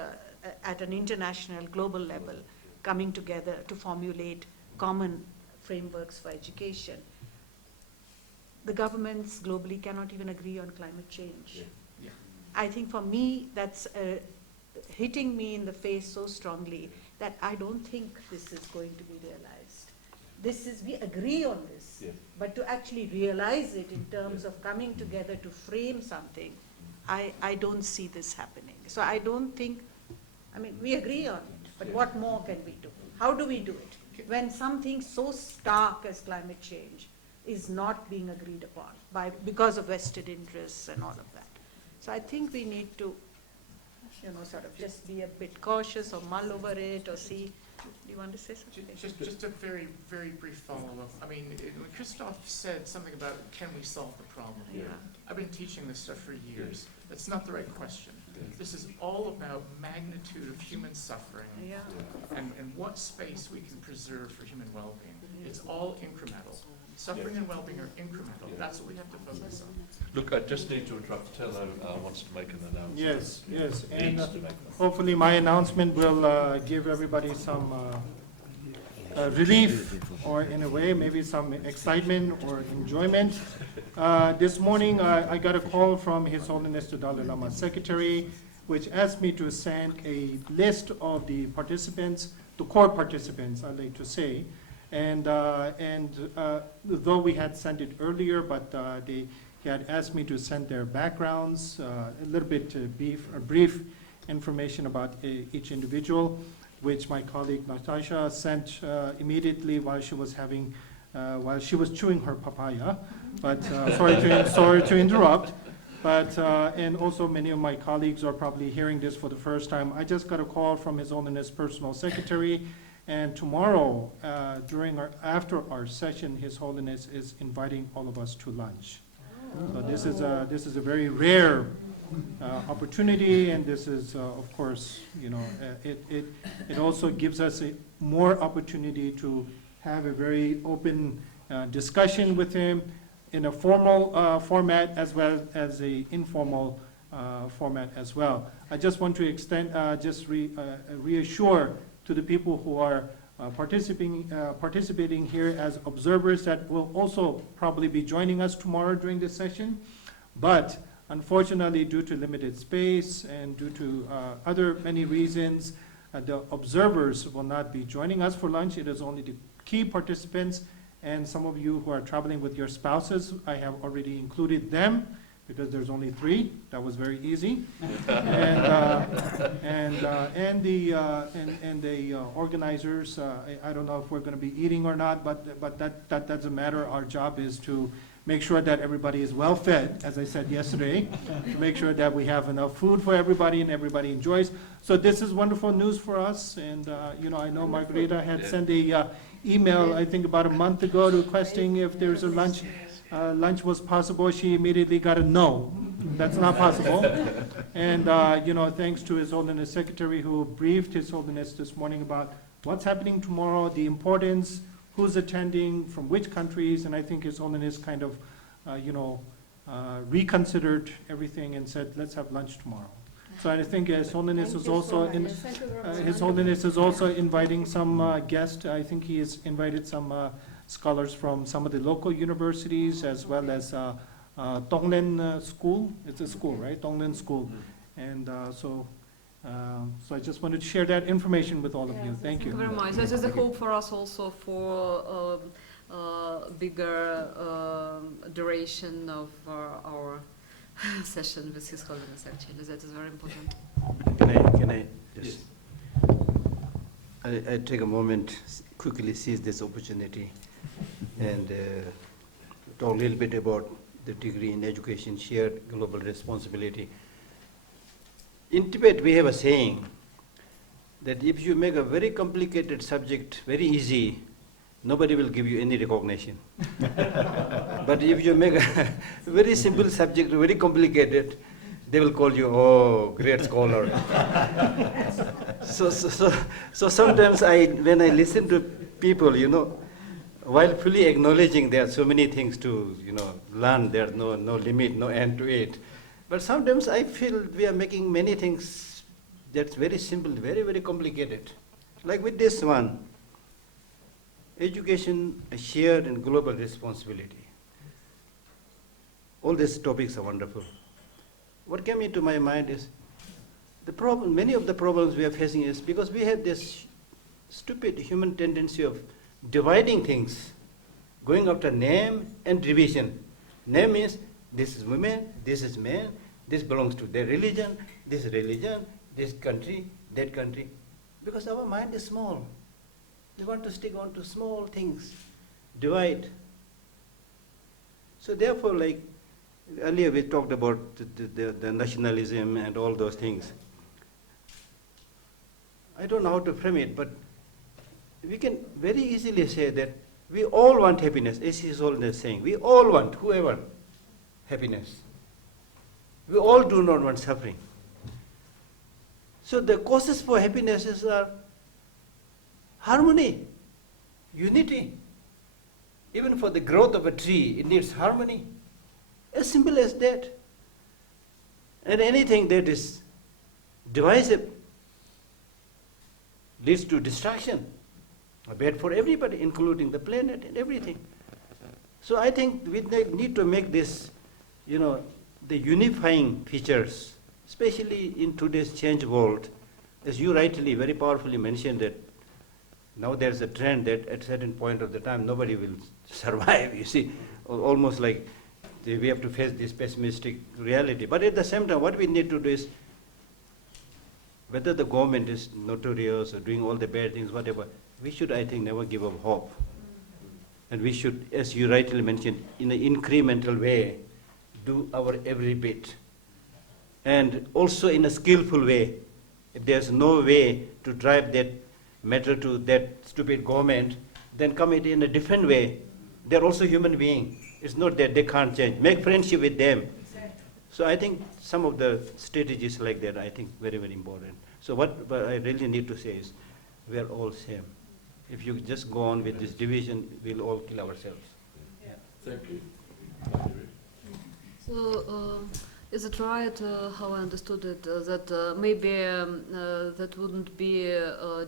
at an international, global level, coming together to formulate common frameworks for education. The governments globally cannot even agree on climate change. Yeah. Yeah. I think for me, that's hitting me in the face so strongly that I don't think this is going to be realized. We agree on this, yeah. But to actually realize it in terms of coming together to frame something, I don't see this happening. So I don't think, I mean, we agree on it, but what more can we do? How do we do it? When something so stark as climate change is not being agreed upon because of vested interests and all of that. So I think we need to, sort of just be a bit cautious or mull over it or see. Do you want to say something? Just a very, very brief follow-up. I mean, when Christoph said something about can we solve the problem? Yeah. I've been teaching this stuff for years. That's not the right question. This is all about magnitude of human suffering and what space we can preserve for human well-being. It's all incremental. Suffering and well-being are incremental. That's what we have to focus on. Look, I just need to interrupt. Tello wants to make an announcement. Yes, and Needs to make hopefully my announcement will give everybody some relief, or in a way, maybe some excitement or enjoyment. This morning, I got a call from His Holiness the Dalai Lama's secretary, which asked me to send a list of the participants, the core participants, I'd like to say. And though we had sent it earlier, but he had asked me to send their backgrounds, a little bit brief information about each individual, which my colleague Natasha sent immediately while she was chewing her papaya. But sorry to interrupt. But and also many of my colleagues are probably hearing this for the first time. I just got a call from His Holiness personal secretary. And tomorrow, after our session, His Holiness is inviting all of us to lunch. So this is a very rare opportunity, and this is, of course, it also gives us more opportunity to have a very open discussion with him in a formal format as well as a informal format as well. I just want to extend, reassure to the people who are participating here as observers that will also probably be joining us tomorrow during this session. But unfortunately, due to limited space and due to other many reasons, the observers will not be joining us for lunch. It is only the key participants, and some of you who are traveling with your spouses, I have already included them, because there's only 3. That was very easy. And the organizers, I don't know if we're going to be eating or not, but that doesn't matter. Our job is to make sure that everybody is well fed, as I said yesterday, to make sure that we have enough food for everybody and everybody enjoys. So this is wonderful news for us. And I know Margarita had sent a email, I think about a month ago, requesting if there's a lunch was possible. She immediately got a no. That's not possible. And thanks to His Holiness Secretary, who briefed His Holiness this morning about what's happening tomorrow, the importance, who's attending, from which countries, and I think His Holiness kind of, reconsidered everything and said, let's have lunch tomorrow. So I think His Holiness is also inviting some guests. I think he has invited some scholars from some of the local universities, as well as Tonglen School. It's a school, right? Tonglen School. And so I just wanted to share that information with all of you. Thank you. Thank you very much. This is a hope for us also for bigger duration of our session with His Holiness, actually. That is very important. Can I just... I take a moment, quickly seize this opportunity and talk a little bit about the degree in education, shared global responsibility. In Tibet, we have a saying that if you make a very complicated subject very easy, nobody will give you any recognition. But if you make a very simple subject very complicated, they will call you, oh, great scholar. So sometimes when I listen to people, while fully acknowledging there are so many things to, learn, there's no limit, no end to it. But sometimes I feel we are making many things that's very simple, very, very complicated. Like with this one, education, a shared and global responsibility. All these topics are wonderful. What came into my mind is many of the problems we are facing is because we have this stupid human tendency of dividing things, going after name and division. Name means this is women, this is men, this belongs to their religion, this country, that country. Because our mind is small. We want to stick on to small things, divide. So therefore, like earlier we talked about the nationalism and all those things. I don't know how to frame it, but we can very easily say that we all want happiness, as is always saying. We all want, whoever, happiness. We all do not want suffering. So the causes for happiness are harmony, unity. Even for the growth of a tree, it needs harmony. As simple as that. And anything that is divisive leads to destruction, bad for everybody, including the planet and everything. So I think we need to make this, the unifying features, especially in today's change world, as you rightly, very powerfully mentioned that now there's a trend that at a certain point of the time nobody will survive, you see, almost like we have to face this pessimistic reality. But at the same time, what we need to do is, whether the government is notorious or doing all the bad things, whatever, we should, I think, never give up hope. And we should, as you rightly mentioned, in an incremental way, do our every bit. And also in a skillful way. If there's no way to drive that matter to that stupid government, then come it in a different way. They're also human beings. It's not that they can't change. Make friendship with them. So I think some of the strategies like that, I think, very, very important. So what I really need to say is, we're all same. If you just go on with this division, we'll all kill ourselves. Yeah. Thank you. So, is it right, how I understood it, that maybe that wouldn't be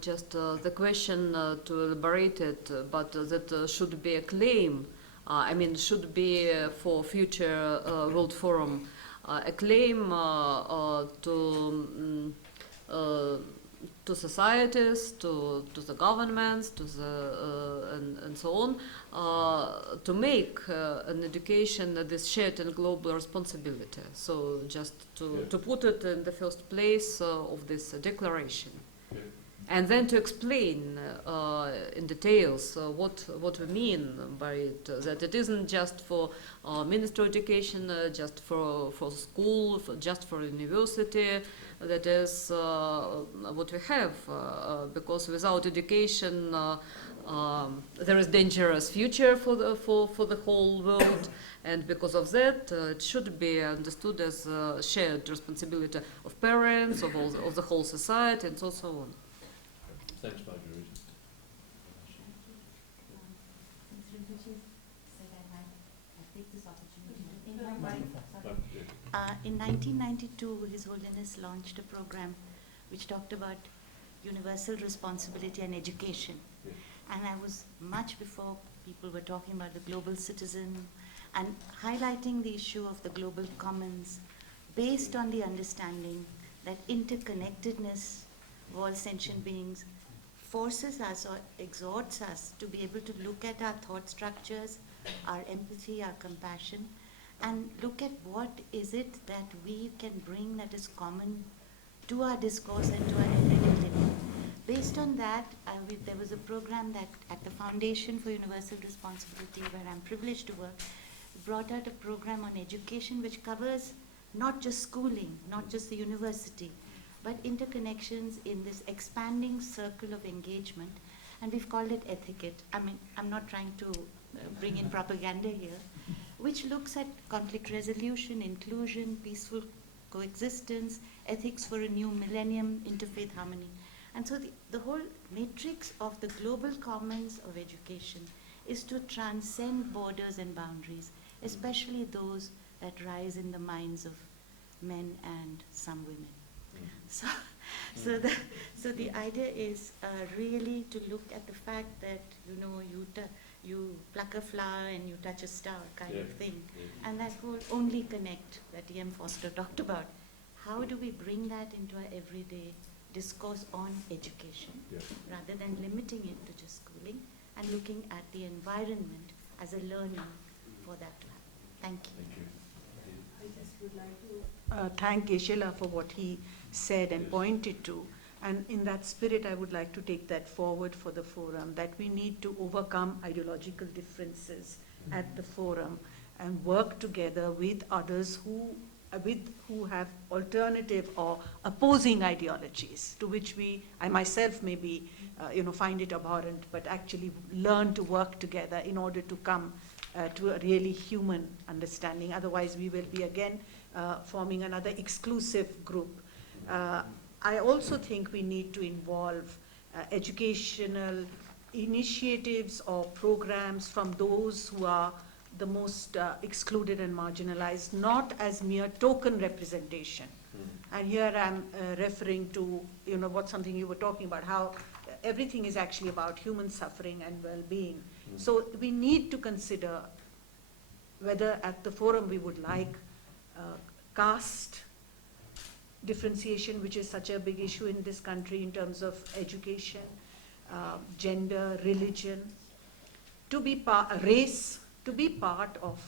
just the question to elaborate it, but that should be a claim, should be for future World Forum, a claim to societies, to the governments, to the and so on, to make an education this shared and global responsibility. So just to put it in the first place of this declaration, and then to explain in details what we mean by it. That it isn't just for Ministry of Education, just for school, just for university. That is what we have, because without education there is dangerous future for the whole world, and because of that it should be understood as a shared responsibility of parents, of the whole society, and so on. Thanks, Margarita. In 1992, His Holiness launched a program which talked about universal responsibility and education. Yes. And I was much before people were talking about the global citizen and highlighting the issue of the global commons based on the understanding that interconnectedness of all sentient beings forces us or exhorts us to be able to look at our thought structures, our empathy, our compassion, and look at what is it that we can bring that is common to our discourse and to our everyday living. Based on that, there was a program that at the Foundation for Universal Responsibility, where I'm privileged to work, brought out a program on education which covers not just schooling, not just the university, but interconnections in this expanding circle of engagement, and we've called it Ethicate. I'm not trying to bring in propaganda here, which looks at conflict resolution, inclusion, peaceful coexistence, ethics for a new millennium, interfaith harmony. And so the whole matrix of the global commons of education is to transcend borders and boundaries, especially those that rise in the minds of men and some women. So the idea is really to look at the fact that, you pluck a flower and you touch a star kind of thing. And that whole only connect that E.M. Foster talked about. How do we bring that into our everyday discourse on education, rather than limiting it to just schooling, and looking at the environment as a learning for that to happen. Thank you. I just would like to thank Geshe-la for what he said and pointed to. And in that spirit, I would like to take that forward for the forum, that we need to overcome ideological differences at the forum and work together with others who have alternative or opposing ideologies, to which I myself maybe, find it abhorrent, but actually learn to work together in order to come to a really human understanding. Otherwise, we will be again forming another exclusive group. I also think we need to involve educational initiatives or programs from those who are the most excluded and marginalized, not as mere token representation. And here I'm referring to, something you were talking about, how everything is actually about human suffering and well-being. So we need to consider whether at the forum we would like caste differentiation, which is such a big issue in this country in terms of education, gender, religion, to be race, to be part of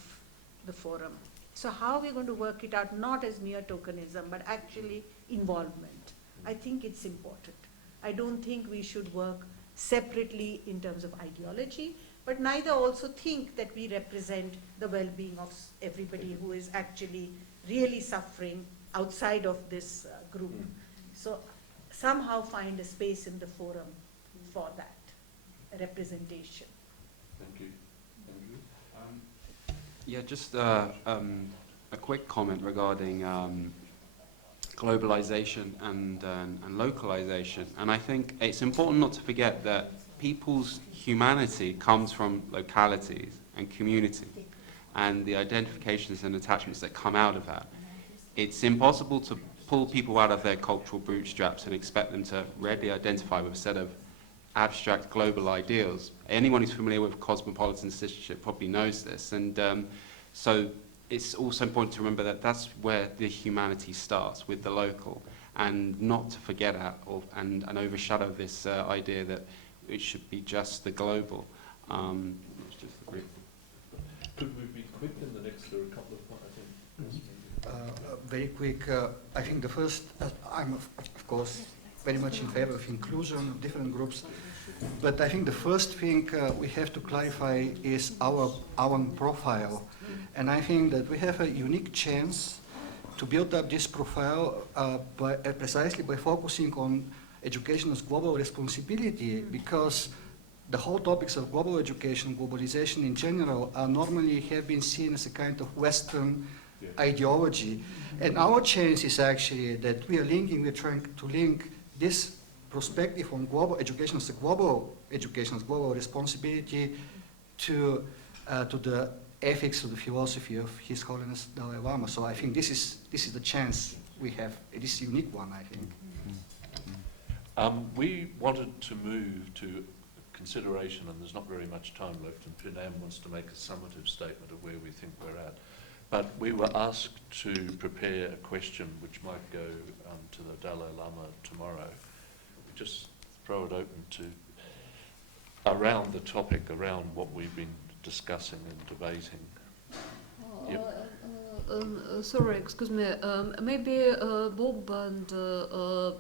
the forum. So how are we going to work it out, not as mere tokenism, but actually involvement? I think it's important. I don't think we should work separately in terms of ideology, but neither also think that we represent the well-being of everybody who is actually really suffering outside of this group. So somehow find a space in the forum for that representation. Thank you. Yeah, just a quick comment regarding globalization and localization. And I think it's important not to forget that people's humanity comes from localities and community and the identifications and attachments that come out of that. It's impossible to pull people out of their cultural bootstraps and expect them to readily identify with a set of abstract global ideals. Anyone who's familiar with cosmopolitan citizenship probably knows this. And so it's also important to remember that that's where the humanity starts, with the local, and not to forget that and overshadow this idea that it should be just the global. It's just the Could we be quick in the next, there are a couple of points, I think. Very quick, I think the first, I'm of course very much in favor of inclusion of different groups, but I think the first thing we have to clarify is our profile. And I think that we have a unique chance to build up this profile precisely by focusing on education as global responsibility, because the whole topics of global education, globalization in general, normally have been seen as a kind of Western ideology. And our chance is actually that we're trying to link this perspective on global education as global responsibility to the ethics of the philosophy of His Holiness Dalai Lama. So I think this is the chance we have. It is a unique one, I think. We wanted to move to consideration, and there's not very much time left, and Punam wants to make a summative statement of where we think we're at. But we were asked to prepare a question which might go to the Dalai Lama tomorrow. We just throw it open to around the topic, around what we've been discussing and debating. Sorry, excuse me. Maybe Bob and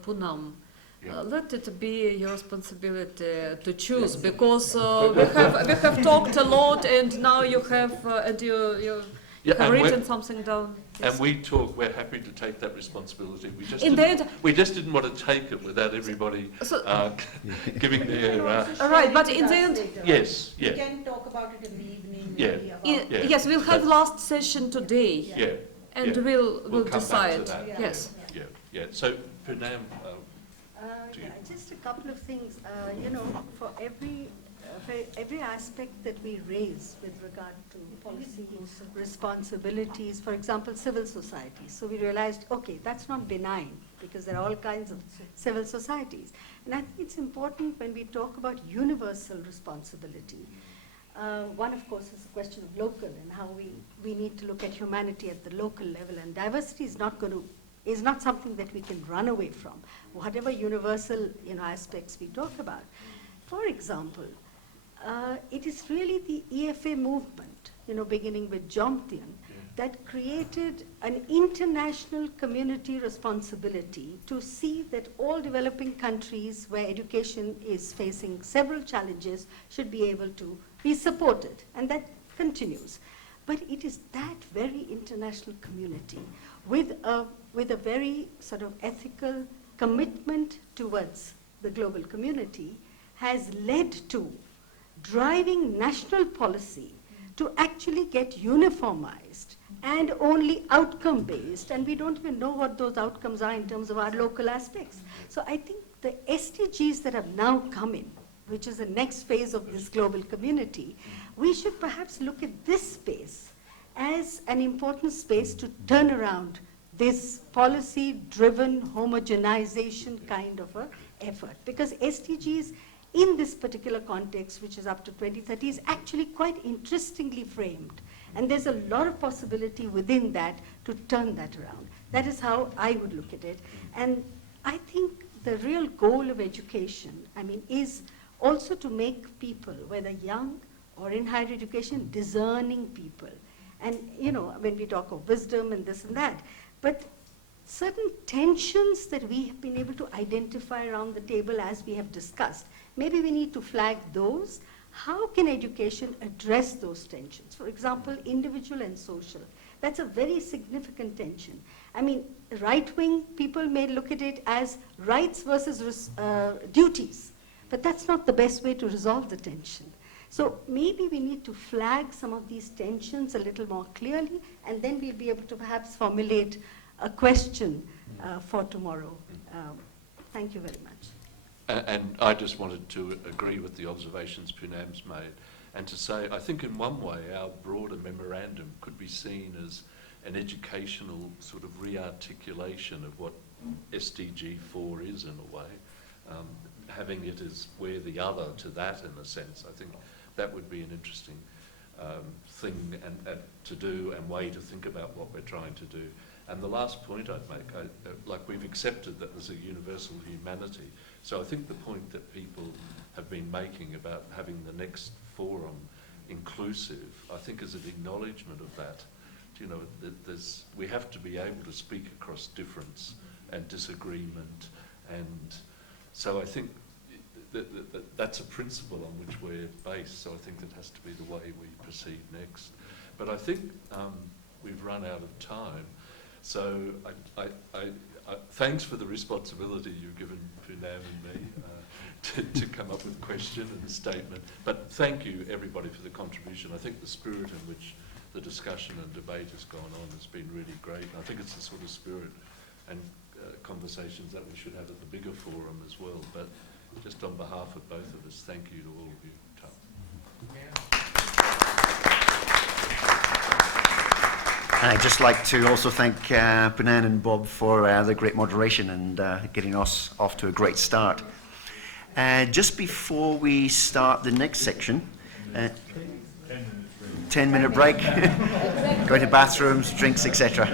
Punam. Let it be your responsibility to choose, because we have talked a lot, and now you have and you have written something down. And we're happy to take that responsibility. We just didn't want to take it without everybody giving their... right, but in the end... Yes, We can talk about it in the evening. Yes, we'll have last session today. And we'll decide. Yes. Yeah. So, Punam... just a couple of things. For every aspect that we raise with regard to policy responsibilities, for example, civil society. So we realized, okay, that's not benign, because there are all kinds of civil societies. And I think it's important when we talk about universal responsibility. One, of course, is the question of local, and how we need to look at humanity at the local level. And diversity is not something that we can run away from, whatever universal aspects we talk about. For example, it is really the EFA movement, beginning with Jomtien, that created an international community responsibility to see that all developing countries where education is facing several challenges should be able to be supported, and that continues. But it is that very international community with a very sort of ethical commitment towards the global community has led to driving national policy to actually get uniformized and only outcome-based, and we don't even know what those outcomes are in terms of our local aspects. So I think the SDGs that have now come in, which is the next phase of this global community, we should perhaps look at this space as an important space to turn around this policy-driven homogenization kind of an effort. Because SDGs in this particular context, which is up to 2030, is actually quite interestingly framed. And there's a lot of possibility within that to turn that around. That is how I would look at it. And I think the real goal of education, I mean, is also to make people, whether young or in higher education, discerning people. And, you know, when we talk of wisdom and this and that, but certain tensions that we have been able to identify around the table as we have discussed, maybe we need to flag those. How can education address those tensions? For example, individual and social. That's a very significant tension. I mean, right-wing people may look at it as rights versus duties, but that's not the best way to resolve the tension. So maybe we need to flag some of these tensions a little more clearly, and then we'll be able to perhaps formulate a question for tomorrow. Thank you very much. And I just wanted to agree with the observations Poonam's made, and to say, I think in one way our broader memorandum could be seen as an educational sort of re-articulation of what SDG 4 is in a way, having it as we're the other to that in a sense. I think that would be an interesting thing and to do and way to think about what we're trying to do. And the last point I'd make, like we've accepted that there's a universal humanity, so I think the point that people have been making about having the next forum inclusive, I think is an acknowledgement of that. You know, we have to be able to speak across difference and disagreement, and so I think that's a principle on which we're based, so I think that has to be the way we proceed next. But I think we've run out of time, so thanks for the responsibility you've given Poonam and me to come up with a question and a statement, but thank you everybody for the contribution. I think the spirit in which the discussion and debate has gone on has been really great, and I think it's the sort of spirit and conversations that we should have at the bigger forum as well. But just on behalf of both of us, thank you to all of you. I'd just like to also thank Poonam and Bob for the great moderation and getting us off to a great start. Just before we start the next section, 10-minute break, go to bathrooms, drinks, etc.